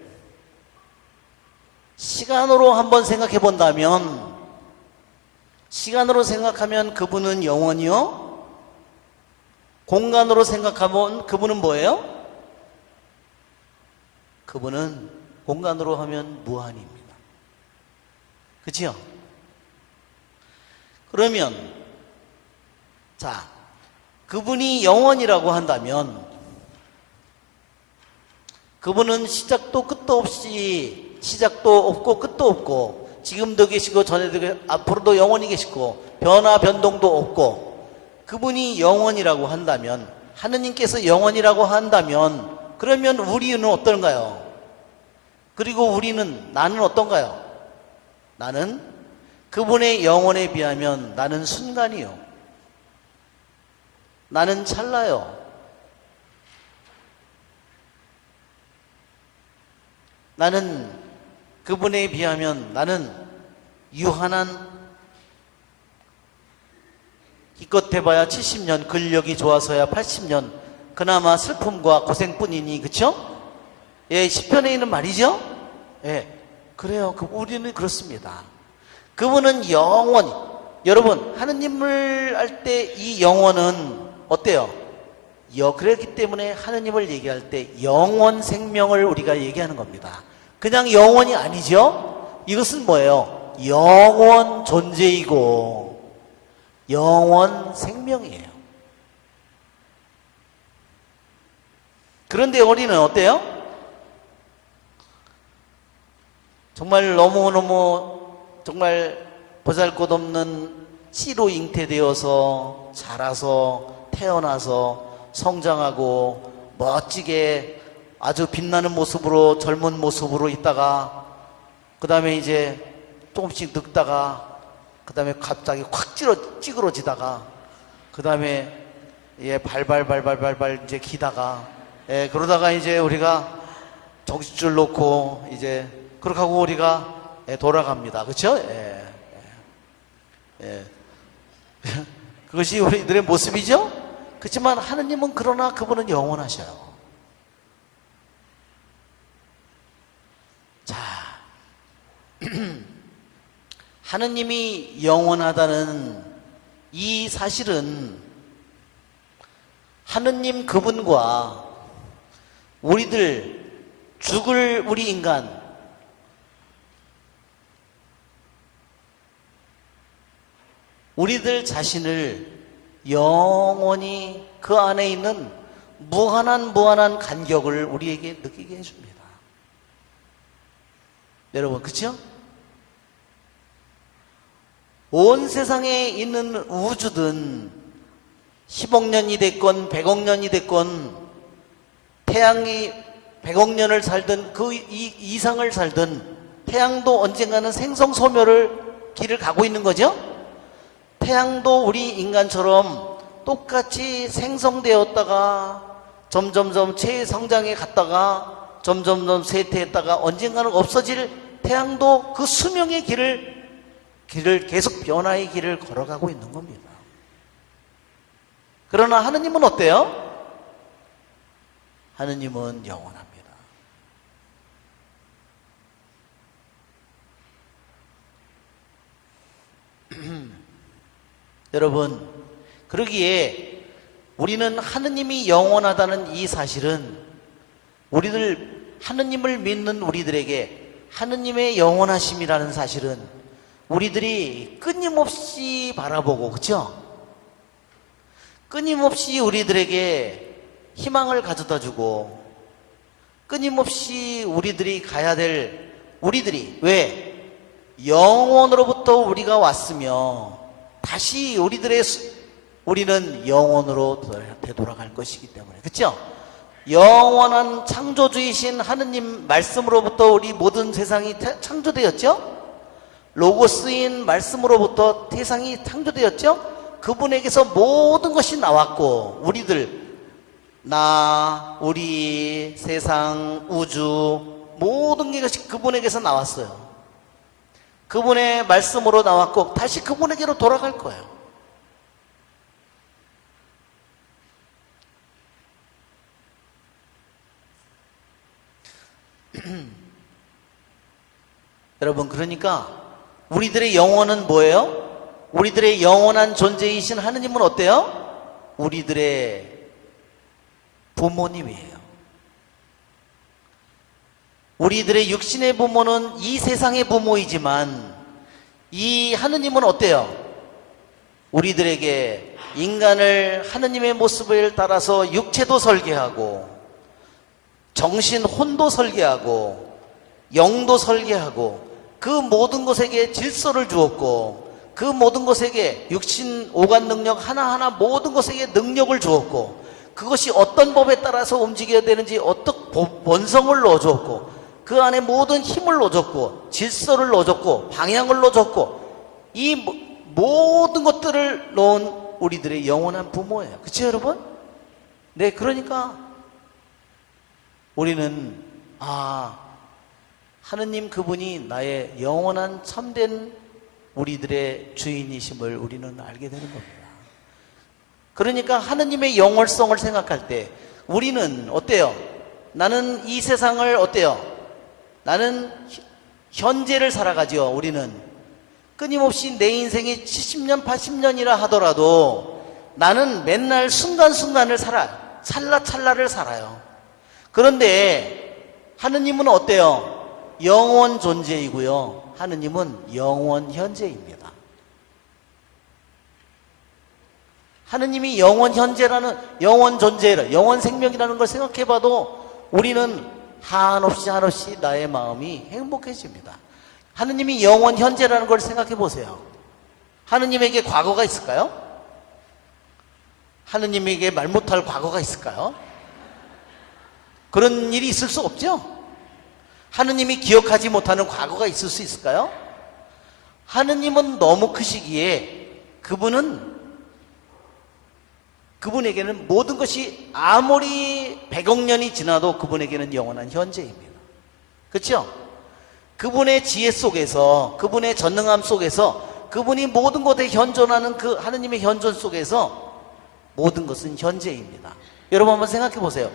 시간으로 한번 생각해 본다면, 시간으로 생각하면 그분은 영원이요, 공간으로 생각하면 그분은 뭐예요? 그분은 공간으로 하면 무한입니다. 그치요? 그러면 자, 그분이 영원이라고 한다면 그분은 시작도 끝도 없이, 시작도 없고 끝도 없고, 지금도 계시고 전에도 계시고 앞으로도 영원히 계시고 변화 변동도 없고, 그분이 영원이라고 한다면, 하느님께서 영원이라고 한다면, 그러면 우리는 어떤가요? 그리고 나는 어떤가요? 나는 그분의 영원에 비하면 나는 순간이요, 나는 찰나요. 나는 그분에 비하면 나는 유한한, 기껏 해봐야 70년, 근력이 좋아서야 80년, 그나마 슬픔과 고생뿐이니, 그쵸? 시편에 있는 말이죠? 그래요. 우리는 그렇습니다. 그분은 영원히, 여러분, 하느님을 할 때 이 영원은 어때요? 그렇기 때문에 하느님을 얘기할 때 영원 생명을 우리가 얘기하는 겁니다. 그냥 영원이 아니죠? 이것은 뭐예요? 영원 존재이고 영원 생명이에요. 그런데 우리는 어때요? 정말 너무너무 정말 보잘것없는 씨로 잉태되어서 자라서 태어나서 성장하고 멋지게 아주 빛나는 모습으로, 젊은 모습으로 있다가 그 다음에 이제 조금씩 늙다가 그 다음에 갑자기 확 찌그러지다가 그 다음에 발발 이제 기다가 그러다가 이제 우리가 정신줄 놓고 이제 그렇게 하고 우리가 돌아갑니다. 그렇죠? 그것이 우리들의 모습이죠? 그렇지만 하느님은 그러나 그분은 영원하셔요. 자, 하느님이 영원하다는 이 사실은 하느님 그분과 우리들 죽을 우리 인간, 우리들 자신을 영원히 그 안에 있는 무한한 간격을 우리에게 느끼게 해줍니다. 여러분, 그쵸? 온 세상에 있는 우주든 10억 년이 됐건 100억 년이 됐건 태양이 100억 년을 살든 그 이상을 살든 태양도 언젠가는 생성소멸을 길을 가고 있는 거죠? 태양도 우리 인간처럼 똑같이 생성되었다가 점점점 최성장에 갔다가 점점점 쇠퇴했다가 언젠가는 없어질 태양도 그 수명의 길을 계속 변화의 길을 걸어가고 있는 겁니다. 그러나 하느님은 어때요? 하느님은 영원합니다. 여러분, 그러기에 우리는 하느님이 영원하다는 이 사실은 우리들 하느님을 믿는 우리들에게 하느님의 영원하심이라는 사실은 우리들이 끊임없이 바라보고, 그렇죠? 끊임없이 우리들에게 희망을 가져다 주고 끊임없이 우리들이 가야 될 우리들이 왜? 영원으로부터 우리가 왔으며 다시 우리는 영원으로 되돌아갈 것이기 때문에, 그렇죠? 영원한 창조주이신 하느님 말씀으로부터 우리 모든 세상이 창조되었죠? 로고스인 말씀으로부터 세상이 창조되었죠? 그분에게서 모든 것이 나왔고 우리 세상 우주 모든 것이 그분에게서 나왔어요. 그분의 말씀으로 나왔고 다시 그분에게로 돌아갈 거예요. 여러분, 그러니까 우리들의 영혼은 뭐예요? 우리들의 영원한 존재이신 하느님은 어때요? 우리들의 부모님이에요. 우리들의 육신의 부모는 이 세상의 부모이지만 이 하느님은 어때요? 우리들에게 인간을 하느님의 모습을 따라서 육체도 설계하고 정신 혼도 설계하고 영도 설계하고 그 모든 것에게 질서를 주었고 그 모든 것에게 육신 오간 능력 하나하나 모든 것에게 능력을 주었고 그것이 어떤 법에 따라서 움직여야 되는지 어떤 본성을 넣어주었고 그 안에 모든 힘을 넣어줬고 질서를 넣어줬고 방향을 넣어줬고 이 모든 것들을 넣은 우리들의 영원한 부모예요. 그렇죠, 여러분? 네, 그러니까 우리는 하느님 그분이 나의 영원한 참된 우리들의 주인이심을 우리는 알게 되는 겁니다. 그러니까 하느님의 영월성을 생각할 때 우리는 어때요? 나는 이 세상을 어때요? 나는 현재를 살아가지요. 우리는 끊임없이 내 인생이 70년 80년이라 하더라도 나는 맨날 순간순간을 찰나찰나를 살아요. 그런데 하느님은 어때요? 영원 존재이고요. 하느님은 영원 현재입니다. 하느님이 영원 현재라는 영원 존재라 영원 생명이라는 걸 생각해봐도 우리는 한없이 나의 마음이 행복해집니다. 하느님이 영원 현재라는 걸 생각해 보세요. 하느님에게 과거가 있을까요? 하느님에게 말 못할 과거가 있을까요? 그런 일이 있을 수 없죠? 하느님이 기억하지 못하는 과거가 있을 수 있을까요? 하느님은 너무 크시기에 그분에게는 모든 것이 아무리 100억 년이 지나도 그분에게는 영원한 현재입니다. 그렇죠? 그분의 지혜 속에서 그분의 전능함 속에서 그분이 모든 것에 현존하는 그 하느님의 현존 속에서 모든 것은 현재입니다. 여러분 한번 생각해 보세요.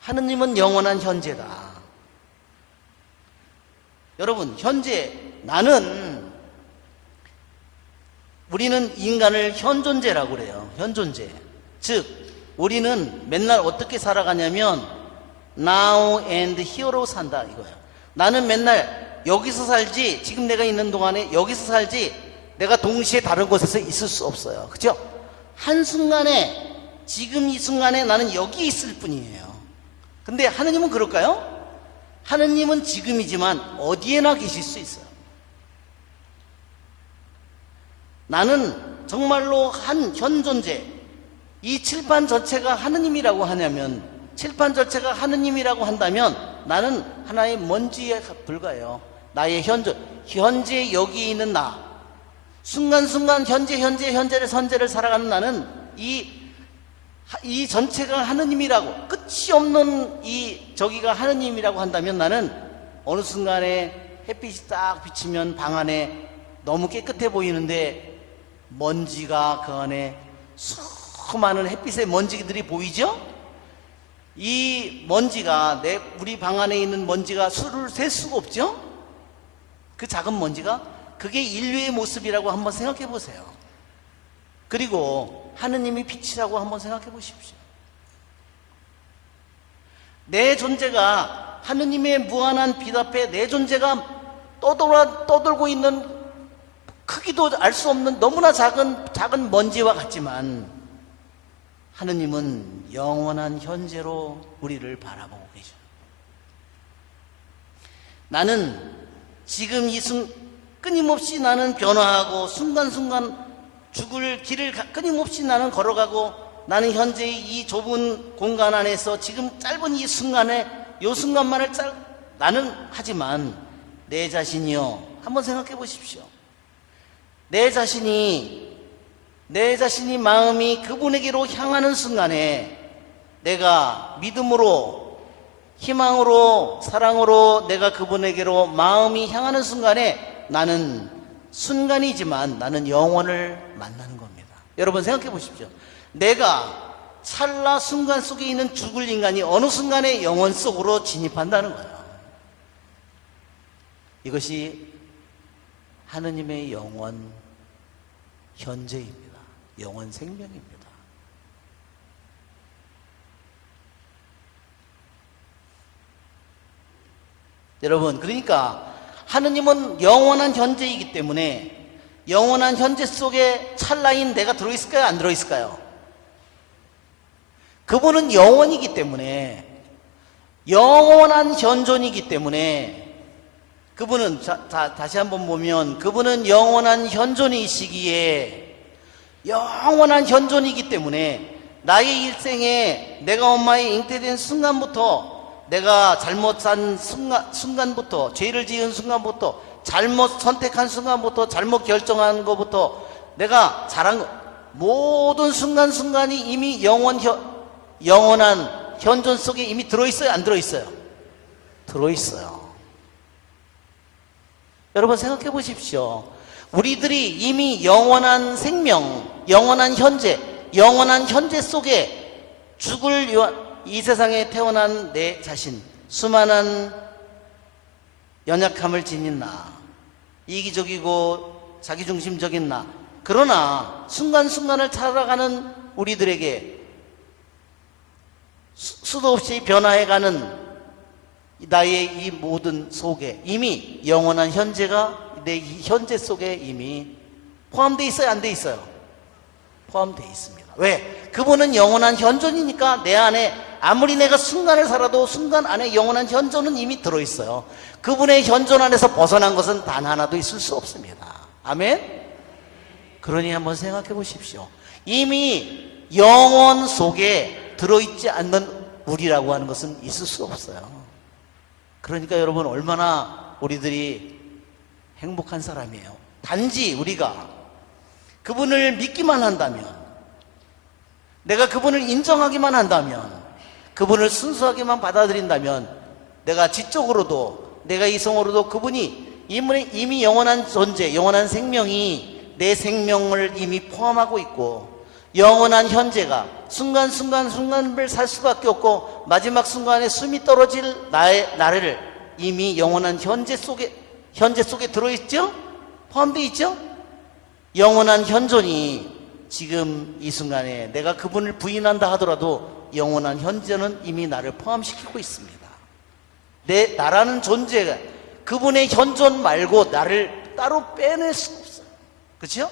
하느님은 영원한 현재다. 여러분, 현재 나는 우리는 인간을 현존재라고 그래요. 현존재. 즉 우리는 맨날 어떻게 살아가냐면 now and here로 산다 이거예요. 나는 맨날 여기서 살지, 지금 내가 있는 동안에 여기서 살지, 내가 동시에 다른 곳에서 있을 수 없어요. 그죠? 한순간에, 지금 이 순간에 나는 여기 있을 뿐이에요. 근데 하느님은 그럴까요? 하느님은 지금이지만 어디에나 계실 수 있어요. 나는 정말로 한 현존재, 이 칠판 전체가 하느님이라고 하냐면, 칠판 전체가 하느님이라고 한다면 나는 하나의 먼지에 불과해요. 나의 현재 여기 있는 나, 순간순간 현재를 선재를 살아가는 나는 이 전체가 하느님이라고, 끝이 없는 저기가 하느님이라고 한다면 나는 어느 순간에 햇빛이 딱 비치면 방 안에 너무 깨끗해 보이는데 먼지가 그 안에 수많은 햇빛의 먼지들이 보이죠? 이 먼지가 우리 방 안에 있는 먼지가 수를 셀 수가 없죠? 그 작은 먼지가, 그게 인류의 모습이라고 한번 생각해 보세요. 그리고 하느님이 빛이라고 한번 생각해 보십시오. 내 존재가 하느님의 무한한 빛 앞에 내 존재가 떠돌고 있는, 크기도 알 수 없는 너무나 작은 먼지와 같지만 하느님은 영원한 현재로 우리를 바라보고 계셔요. 나는 지금 끊임없이 나는 변화하고 순간순간 죽을 길을 끊임없이 나는 걸어가고, 나는 현재의 이 좁은 공간 안에서 지금 짧은 이 순간에 이 순간만을 나는 하지만 내 자신이요, 한번 생각해 보십시오. 내 자신이 마음이 그분에게로 향하는 순간에 내가 믿음으로, 희망으로, 사랑으로 내가 그분에게로 마음이 향하는 순간에 나는 순간이지만 나는 영원을 만나는 겁니다. 여러분 생각해 보십시오. 내가 찰나 순간 속에 있는 죽을 인간이 어느 순간에 영원 속으로 진입한다는 거예요. 이것이 하느님의 영원 현재입니다. 영원 생명입니다. 여러분, 그러니까 하느님은 영원한 현재이기 때문에 영원한 현재 속에 찰나인 내가 들어있을까요? 안 들어있을까요? 그분은 영원이기 때문에, 영원한 현존이기 때문에, 그분은 다시 한번 보면 그분은 영원한 현존이시기에, 영원한 현존이기 때문에 나의 일생에 내가 엄마에 잉태된 순간부터, 내가 잘못 산 순간부터, 죄를 지은 순간부터, 잘못 선택한 순간부터, 잘못 결정한 것부터 내가 자란 모든 순간순간이 이미 영원한 현존 속에 이미 들어있어요? 안 들어있어요? 들어있어요. 여러분 생각해 보십시오. 우리들이 이미 영원한 생명, 영원한 현재 속에 이 세상에 태어난 내 자신, 수많은 연약함을 지닌 나, 이기적이고 자기중심적인 나, 그러나 순간순간을 살아가는 우리들에게 수도 없이 변화해가는 나의 이 모든 속에 이미 영원한 현재가 내 현재 속에 이미 포함되어 있어요? 안 돼 있어요? 포함되어 있습니다. 왜? 그분은 영원한 현존이니까 내 안에 아무리 내가 순간을 살아도 순간 안에 영원한 현존은 이미 들어있어요. 그분의 현존 안에서 벗어난 것은 단 하나도 있을 수 없습니다. 아멘? 그러니 한번 생각해 보십시오. 이미 영원 속에 들어있지 않는 우리라고 하는 것은 있을 수 없어요. 그러니까 여러분 얼마나 우리들이 행복한 사람이에요. 단지 우리가 그분을 믿기만 한다면, 내가 그분을 인정하기만 한다면, 그분을 순수하게만 받아들인다면, 내가 지적으로도 내가 이성으로도 그분이 이미 영원한 존재, 영원한 생명이 내 생명을 이미 포함하고 있고, 영원한 현재가 순간을 살 수밖에 없고 마지막 순간에 숨이 떨어질 나를 이미 영원한 현재 속에 들어있죠? 포함되어 있죠? 영원한 현존이 지금 이 순간에 내가 그분을 부인한다 하더라도 영원한 현존은 이미 나를 포함시키고 있습니다. 나라는 존재가 그분의 현존 말고 나를 따로 빼낼 수 없어요. 그렇죠?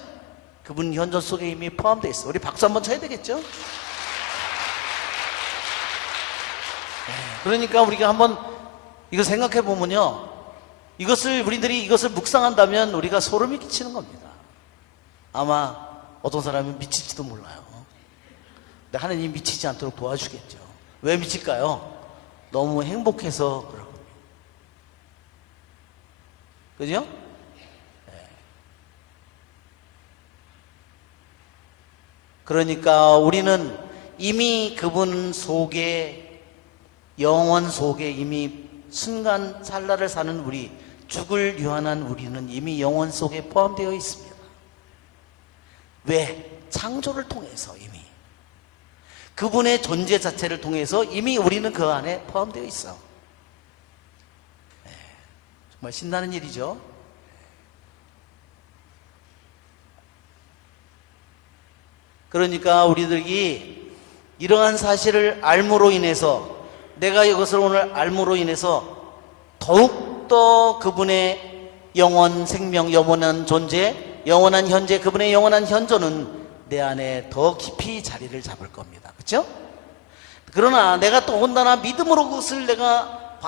그분 현존 속에 이미 포함되어 있어요. 우리 박수 한번 쳐야 되겠죠? 그러니까 우리가 한번 이거 생각해 보면요, 우리들이 이것을 묵상한다면 우리가 소름이 끼치는 겁니다. 아마 어떤 사람은 미칠지도 몰라요. 근데 하나님 미치지 않도록 도와주겠죠. 왜 미칠까요? 너무 행복해서 그런 겁니다. 그죠? 네. 그러니까 우리는 이미 그분 속에, 영원 속에 이미 순간 찰나를 사는 우리, 죽을 유한한 우리는 이미 영원 속에 포함되어 있습니다. 왜? 창조를 통해서 이미 그분의 존재 자체를 통해서 이미 우리는 그 안에 포함되어 있어. 네, 정말 신나는 일이죠. 그러니까 우리들이 이러한 사실을 알므로 인해서, 내가 이것을 오늘 알므로 인해서 더욱더 그분의 영원 생명, 영원한 존재, 영원한 현재, 그분의 영원한 현존은 내 안에 더 깊이 자리를 잡을 겁니다. 그렇죠? 그러나 내가 또 온다나 믿음으로 그것을 내가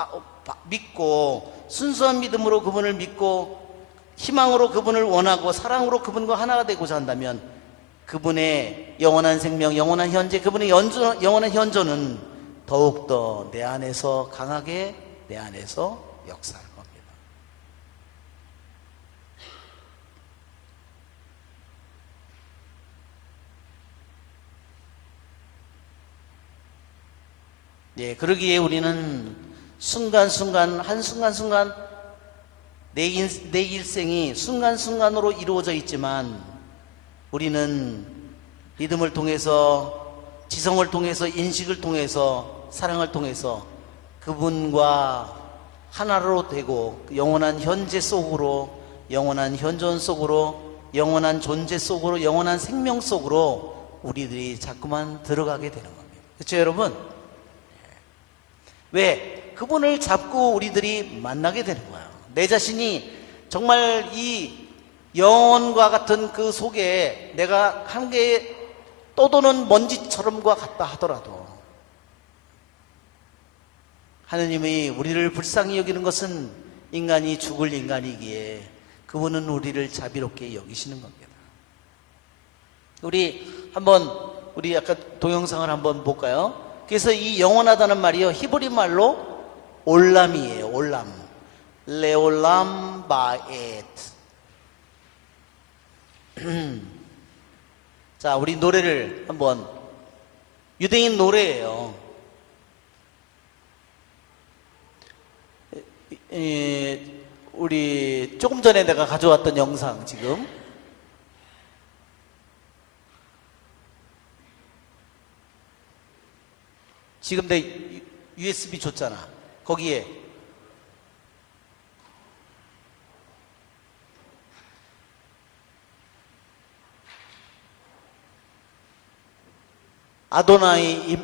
믿고, 순수한 믿음으로 그분을 믿고, 희망으로 그분을 원하고, 사랑으로 그분과 하나가 되고자 한다면 그분의 영원한 생명, 영원한 현재, 그분의 영원한 현존은 더욱더 내 안에서 강하게, 내 안에서 역사할 겁니다. 예, 그러기에 우리는 순간순간, 한순간순간 내 일생이 순간순간으로 이루어져 있지만, 우리는 믿음을 통해서, 지성을 통해서, 인식을 통해서, 사랑을 통해서 그분과 하나로 되고 영원한 현재 속으로, 영원한 현존 속으로, 영원한 존재 속으로, 영원한 생명 속으로 우리들이 자꾸만 들어가게 되는 겁니다. 그렇죠, 여러분? 왜? 그분을 잡고 우리들이 만나게 되는 거예요. 내 자신이 정말 이 영혼과 같은 그 속에 내가 한 개의 떠도는 먼지처럼과 같다 하더라도, 하느님이 우리를 불쌍히 여기는 것은 인간이 죽을 인간이기에 그분은 우리를 자비롭게 여기시는 겁니다. 우리 아까 동영상을 한번 볼까요? 그래서 이 영원하다는 말이요, 히브리 말로 올람이에요. 올람, 레올람 바에트. 자, 우리 노래를 한번, 유대인 노래예요. 우리 조금 전에 내가 가져왔던 영상, 지금 내 USB 줬잖아. 거기에 아도나이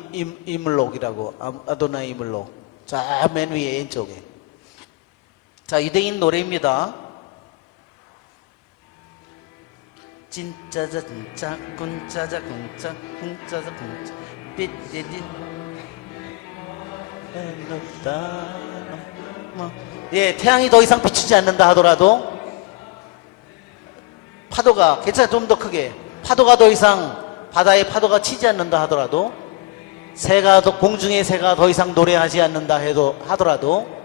이물록이라고, 아도나이 이물록. 자, 맨 위에 왼쪽에. 자, 유대인 노래입니다. 진짜자 진짜 군짜자 군짜 군짜자 군짜 삐띠디. 예, 태양이 더 이상 비추지 않는다 하더라도, 파도가, 괜찮아, 좀 더 크게, 파도가 더 이상, 바다에 파도가 치지 않는다 하더라도, 공중의 새가 더 이상 노래하지 않는다 하더라도,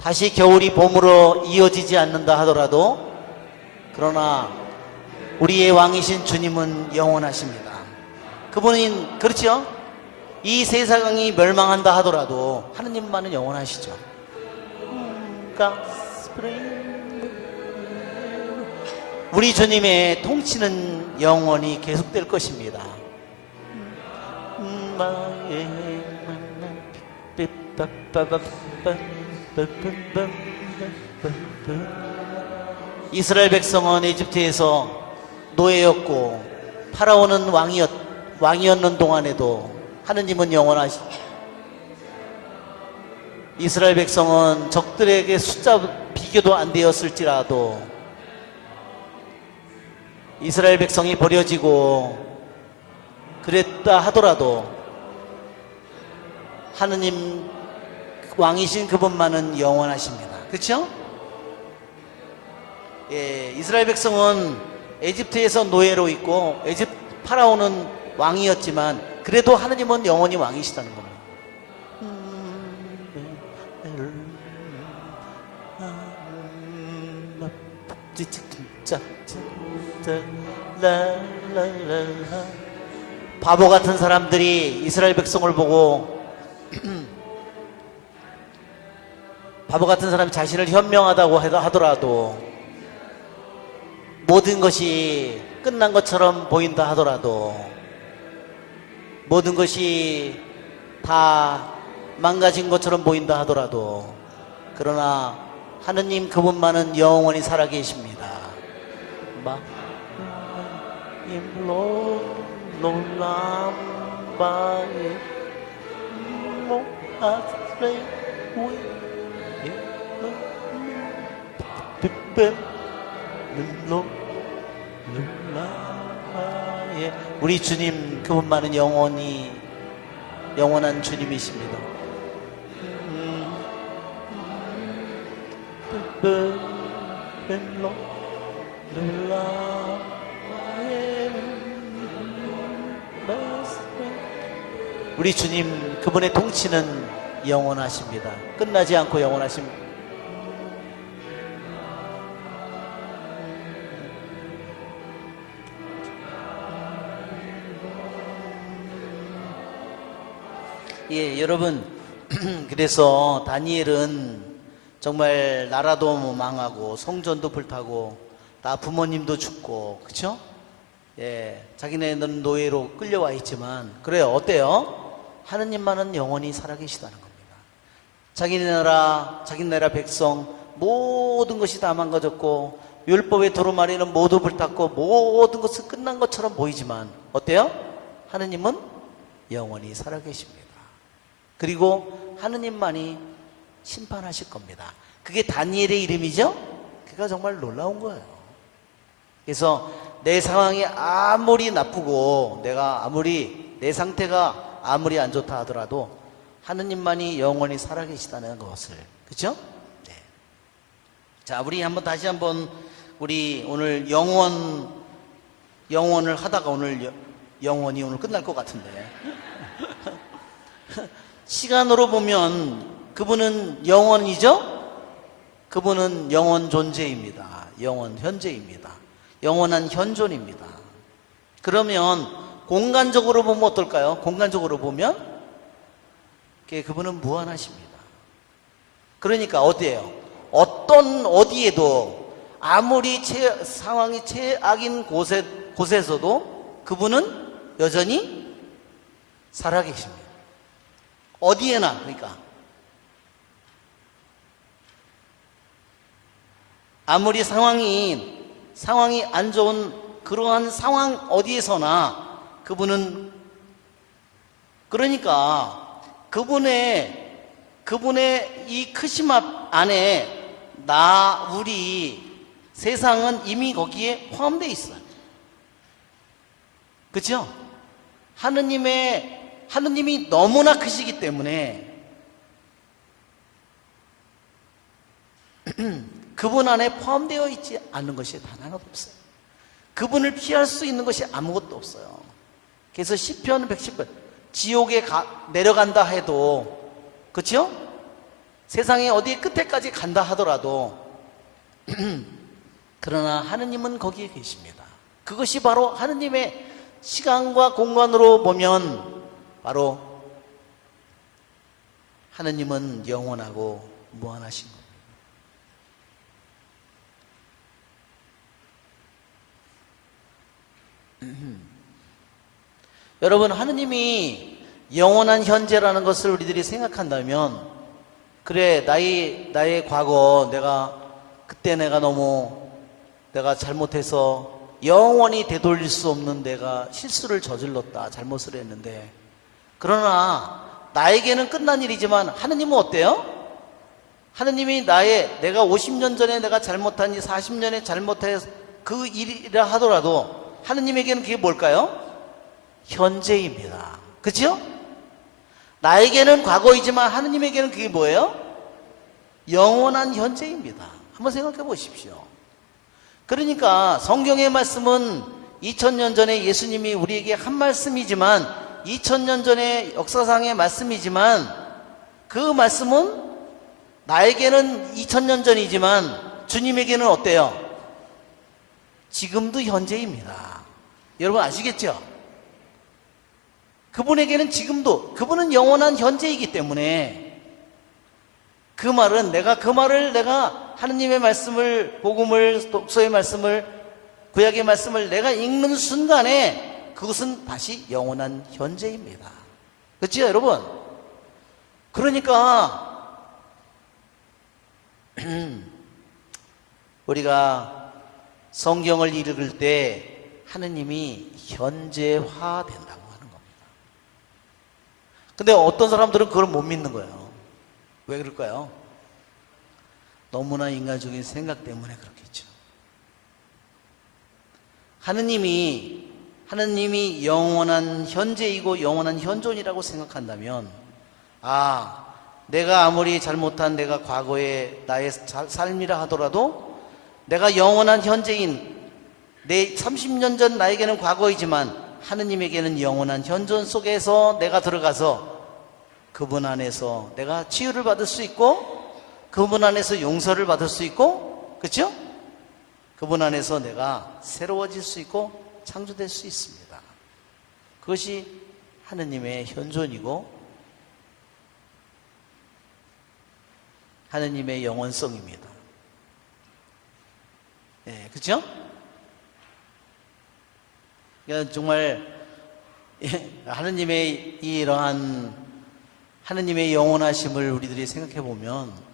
다시 겨울이 봄으로 이어지지 않는다 하더라도, 그러나 우리의 왕이신 주님은 영원하십니다. 그분은, 그렇죠? 이 세상이 멸망한다 하더라도 하느님만은 영원하시죠. 우리 주님의 통치는 영원히 계속될 것입니다. 이스라엘 백성은 에집트에서 노예였고 파라오는 왕이었는 동안에도 하느님은 영원하시. 이스라엘 백성은 적들에게 숫자 비교도 안 되었을지라도 이스라엘 백성이 버려지고 그랬다 하더라도 하느님 왕이신 그분만은 영원하십니다. 그렇죠? 예, 이스라엘 백성은 에집트에서 노예로 있고 파라오는 왕이었지만 그래도 하느님은 영원히 왕이시다는 겁니다. 바보 같은 사람들이 이스라엘 백성을 보고 바보 같은 사람이 자신을 현명하다고 하더라도 모든 것이 끝난 것처럼 보인다 하더라도 모든 것이 다 망가진 것처럼 보인다 하더라도 그러나 하느님 그분만은 영원히 살아계십니다. 우리 주님 그분만은 영원히 영원한 주님이십니다. 우리 주님 그분의 통치는 영원하십니다. 끝나지 않고 영원하십니다. 예, 여러분 그래서 다니엘은 정말 나라도 망하고 성전도 불타고 다 부모님도 죽고 그렇죠? 예, 자기네는 노예로 끌려와 있지만 그래요. 어때요? 하느님만은 영원히 살아계시다는 겁니다. 자기 나라 백성 모든 것이 다 망가졌고 율법의 두루마리는 모두 불탔고 모든 것은 끝난 것처럼 보이지만 어때요? 하느님은 영원히 살아계십니다. 그리고 하느님만이 심판하실 겁니다. 그게 다니엘의 이름이죠? 그가 정말 놀라운 거예요. 그래서 내 상황이 아무리 나쁘고 내 상태가 아무리 안 좋다 하더라도 하느님만이 영원히 살아계시다는 것을, 그렇죠? 네. 자, 우리 다시 한번 우리 오늘 영원을 하다가 오늘 영원이 오늘 끝날 것 같은데 시간으로 보면 그분은 영원이죠? 그분은 영원 존재입니다. 영원 현재입니다. 영원한 현존입니다. 그러면 공간적으로 보면 어떨까요? 공간적으로 보면 그분은 무한하십니다. 그러니까 어디에요? 어디에도 아무리 상황이 최악인 곳에서도 그분은 여전히 살아계십니다. 어디에나. 그러니까 아무리 상황이 안 좋은 그러한 상황 어디에서나 그분은, 그러니까 그분의 이 크심 안에 우리 세상은 이미 거기에 포함되어 있어요. 그렇죠? 하느님이 너무나 크시기 때문에 그분 안에 포함되어 있지 않는 것이 단 하나도 없어요. 그분을 피할 수 있는 것이 아무것도 없어요. 그래서 시편 110편 지옥에 내려간다 해도, 그렇죠? 세상의 어디 끝에까지 간다 하더라도 그러나 하느님은 거기에 계십니다. 그것이 바로 하느님의 시간과 공간으로 보면 바로 하느님은 영원하고 무한하신 겁니다. 여러분, 하느님이 영원한 현재라는 것을 우리들이 생각한다면, 그래, 나의 과거, 그때 내가 너무 내가 잘못해서 영원히 되돌릴 수 없는 내가 실수를 저질렀다. 잘못을 했는데. 그러나 나에게는 끝난 일이지만 하느님은 어때요? 하느님이 내가 50년 전에 내가 잘못한 이 40년에 잘못해서 그 일이라 하더라도 하느님에게는 그게 뭘까요? 현재입니다. 그렇죠? 나에게는 과거이지만 하느님에게는 그게 뭐예요? 영원한 현재입니다. 한번 생각해 보십시오. 그러니까 성경의 말씀은 2000년 전에 예수님이 우리에게 한 말씀이지만 2000년 전의 역사상의 말씀이지만 그 말씀은 나에게는 2000년 전이지만 주님에게는 어때요? 지금도 현재입니다. 여러분 아시겠죠? 그분에게는 지금도, 그분은 영원한 현재이기 때문에 그 말은 내가 하느님의 말씀을, 복음을, 독서의 말씀을, 구약의 말씀을 내가 읽는 순간에 그것은 다시 영원한 현재입니다. 그렇죠, 여러분? 그러니까 우리가 성경을 읽을 때 하느님이 현재화된다고 하는 겁니다. 근데 어떤 사람들은 그걸 못 믿는 거예요. 왜 그럴까요? 너무나 인간적인 생각 때문에 그렇겠죠. 하느님이 영원한 현재이고 영원한 현존이라고 생각한다면, 내가 아무리 잘못한 내가 과거의 나의 삶이라 하더라도 내가 영원한 현재인 내 30년 전 나에게는 과거이지만 하느님에게는 영원한 현존 속에서 내가 들어가서 그분 안에서 내가 치유를 받을 수 있고 그분 안에서 용서를 받을 수 있고, 그렇죠? 그분 안에서 내가 새로워질 수 있고 창조될 수 있습니다. 그것이 하느님의 현존이고 하느님의 영원성입니다. 예, 그렇죠? 그러니까 정말 하느님의 이러한 하느님의 영원하심을 우리들이 생각해 보면,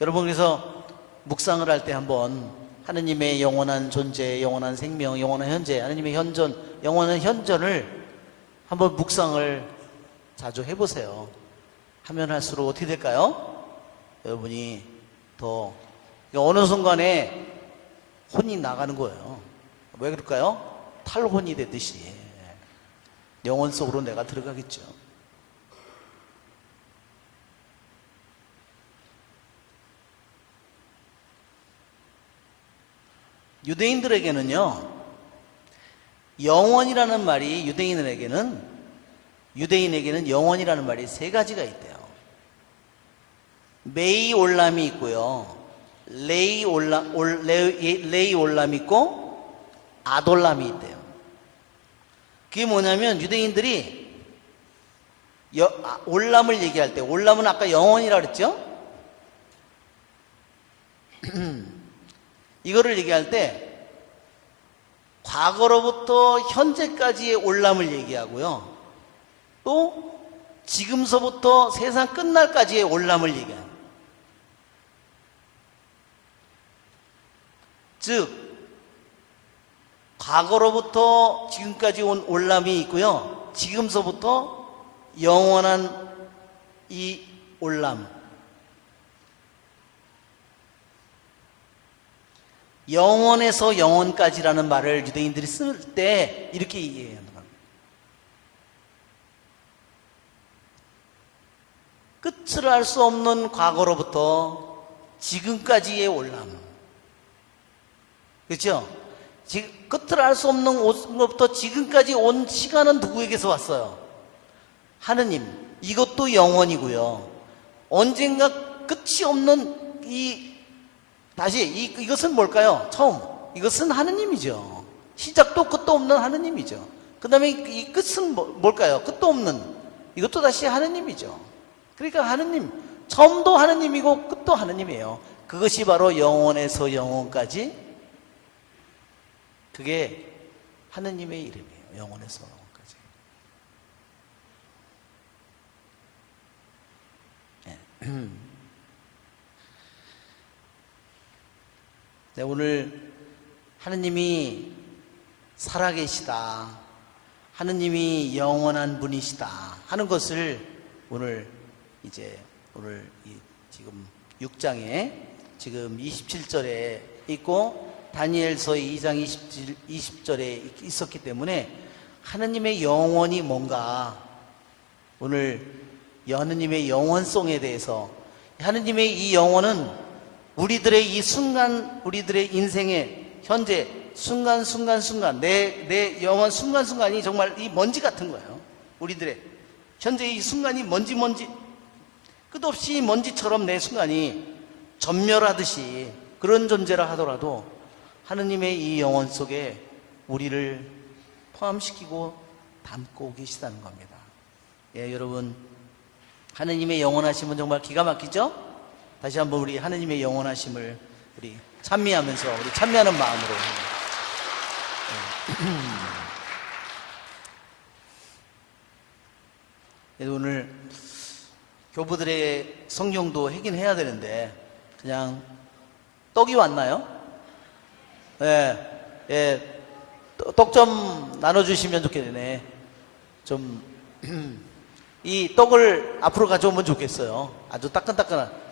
여러분 그래서 묵상을 할 때 한번 하느님의 영원한 존재, 영원한 생명, 영원한 현재, 하느님의 현존, 영원한 현존을 한번 묵상을 자주 해보세요. 하면 할수록 어떻게 될까요? 여러분이 더 어느 순간에 혼이 나가는 거예요. 왜 그럴까요? 탈혼이 되듯이 영혼 속으로 내가 들어가겠죠. 유대인들에게는요, 영원이라는 말이 유대인에게는 영원이라는 말이 세 가지가 있대요. 메이 올람이 있고요, 레이 올람이 있고 아돌람이 있대요. 그게 뭐냐면 유대인들이 올람을 얘기할 때, 올람은 아까 영원이라 그랬죠? 이거를 얘기할 때 과거로부터 현재까지의 올람을 얘기하고요, 또 지금서부터 세상 끝날까지의 올람을 얘기합니다. 즉 과거로부터 지금까지 온 올람이 있고요, 지금서부터 영원한 이 올람, 영원에서 영원까지라는 말을 유대인들이 쓸 때 이렇게 얘기해요. 끝을 알 수 없는 과거로부터 지금까지의 올람, 그렇죠? 끝을 알 수 없는 것부터 지금까지 온 시간은 누구에게서 왔어요? 하느님. 이것도 영원이고요, 언젠가 끝이 없는 이것은 뭘까요? 처음, 이것은 하느님이죠. 시작도 끝도 없는 하느님이죠. 그 다음에 이 끝은 뭘까요? 끝도 없는, 이것도 다시 하느님이죠. 그러니까 하느님, 처음도 하느님이고 끝도 하느님이에요. 그것이 바로 영원에서 영원까지, 그게 하느님의 이름이에요. 영원에서 영원까지. 네. 네, 오늘 하느님이 살아계시다, 하느님이 영원한 분이시다 하는 것을 오늘 지금 6장에 지금 27절에 있고 다니엘서의 2장 20절에 있었기 때문에 하느님의 영원이 뭔가, 오늘 하느님의 영원성에 대해서, 하느님의 이 영원은 우리들의 이 순간, 우리들의 인생의 현재 순간 내 영원 순간순간이 정말 이 먼지 같은 거예요. 우리들의 현재 이 순간이 먼지 끝없이 먼지처럼 내 순간이 전멸하듯이 그런 존재라 하더라도 하느님의 이 영원 속에 우리를 포함시키고 담고 계시다는 겁니다. 예, 여러분, 하느님의 영원하심은 정말 기가 막히죠? 다시 한번 우리 하느님의 영원하심을 우리 찬미하면서, 우리 찬미하는 마음으로 오늘 교부들의 성경도 하긴 해야 되는데 그냥 떡이 왔나요? 예, 떡 좀 나눠주시면 좋겠네. 좀 이 떡을 앞으로 가져오면 좋겠어요. 아주 따끈따끈한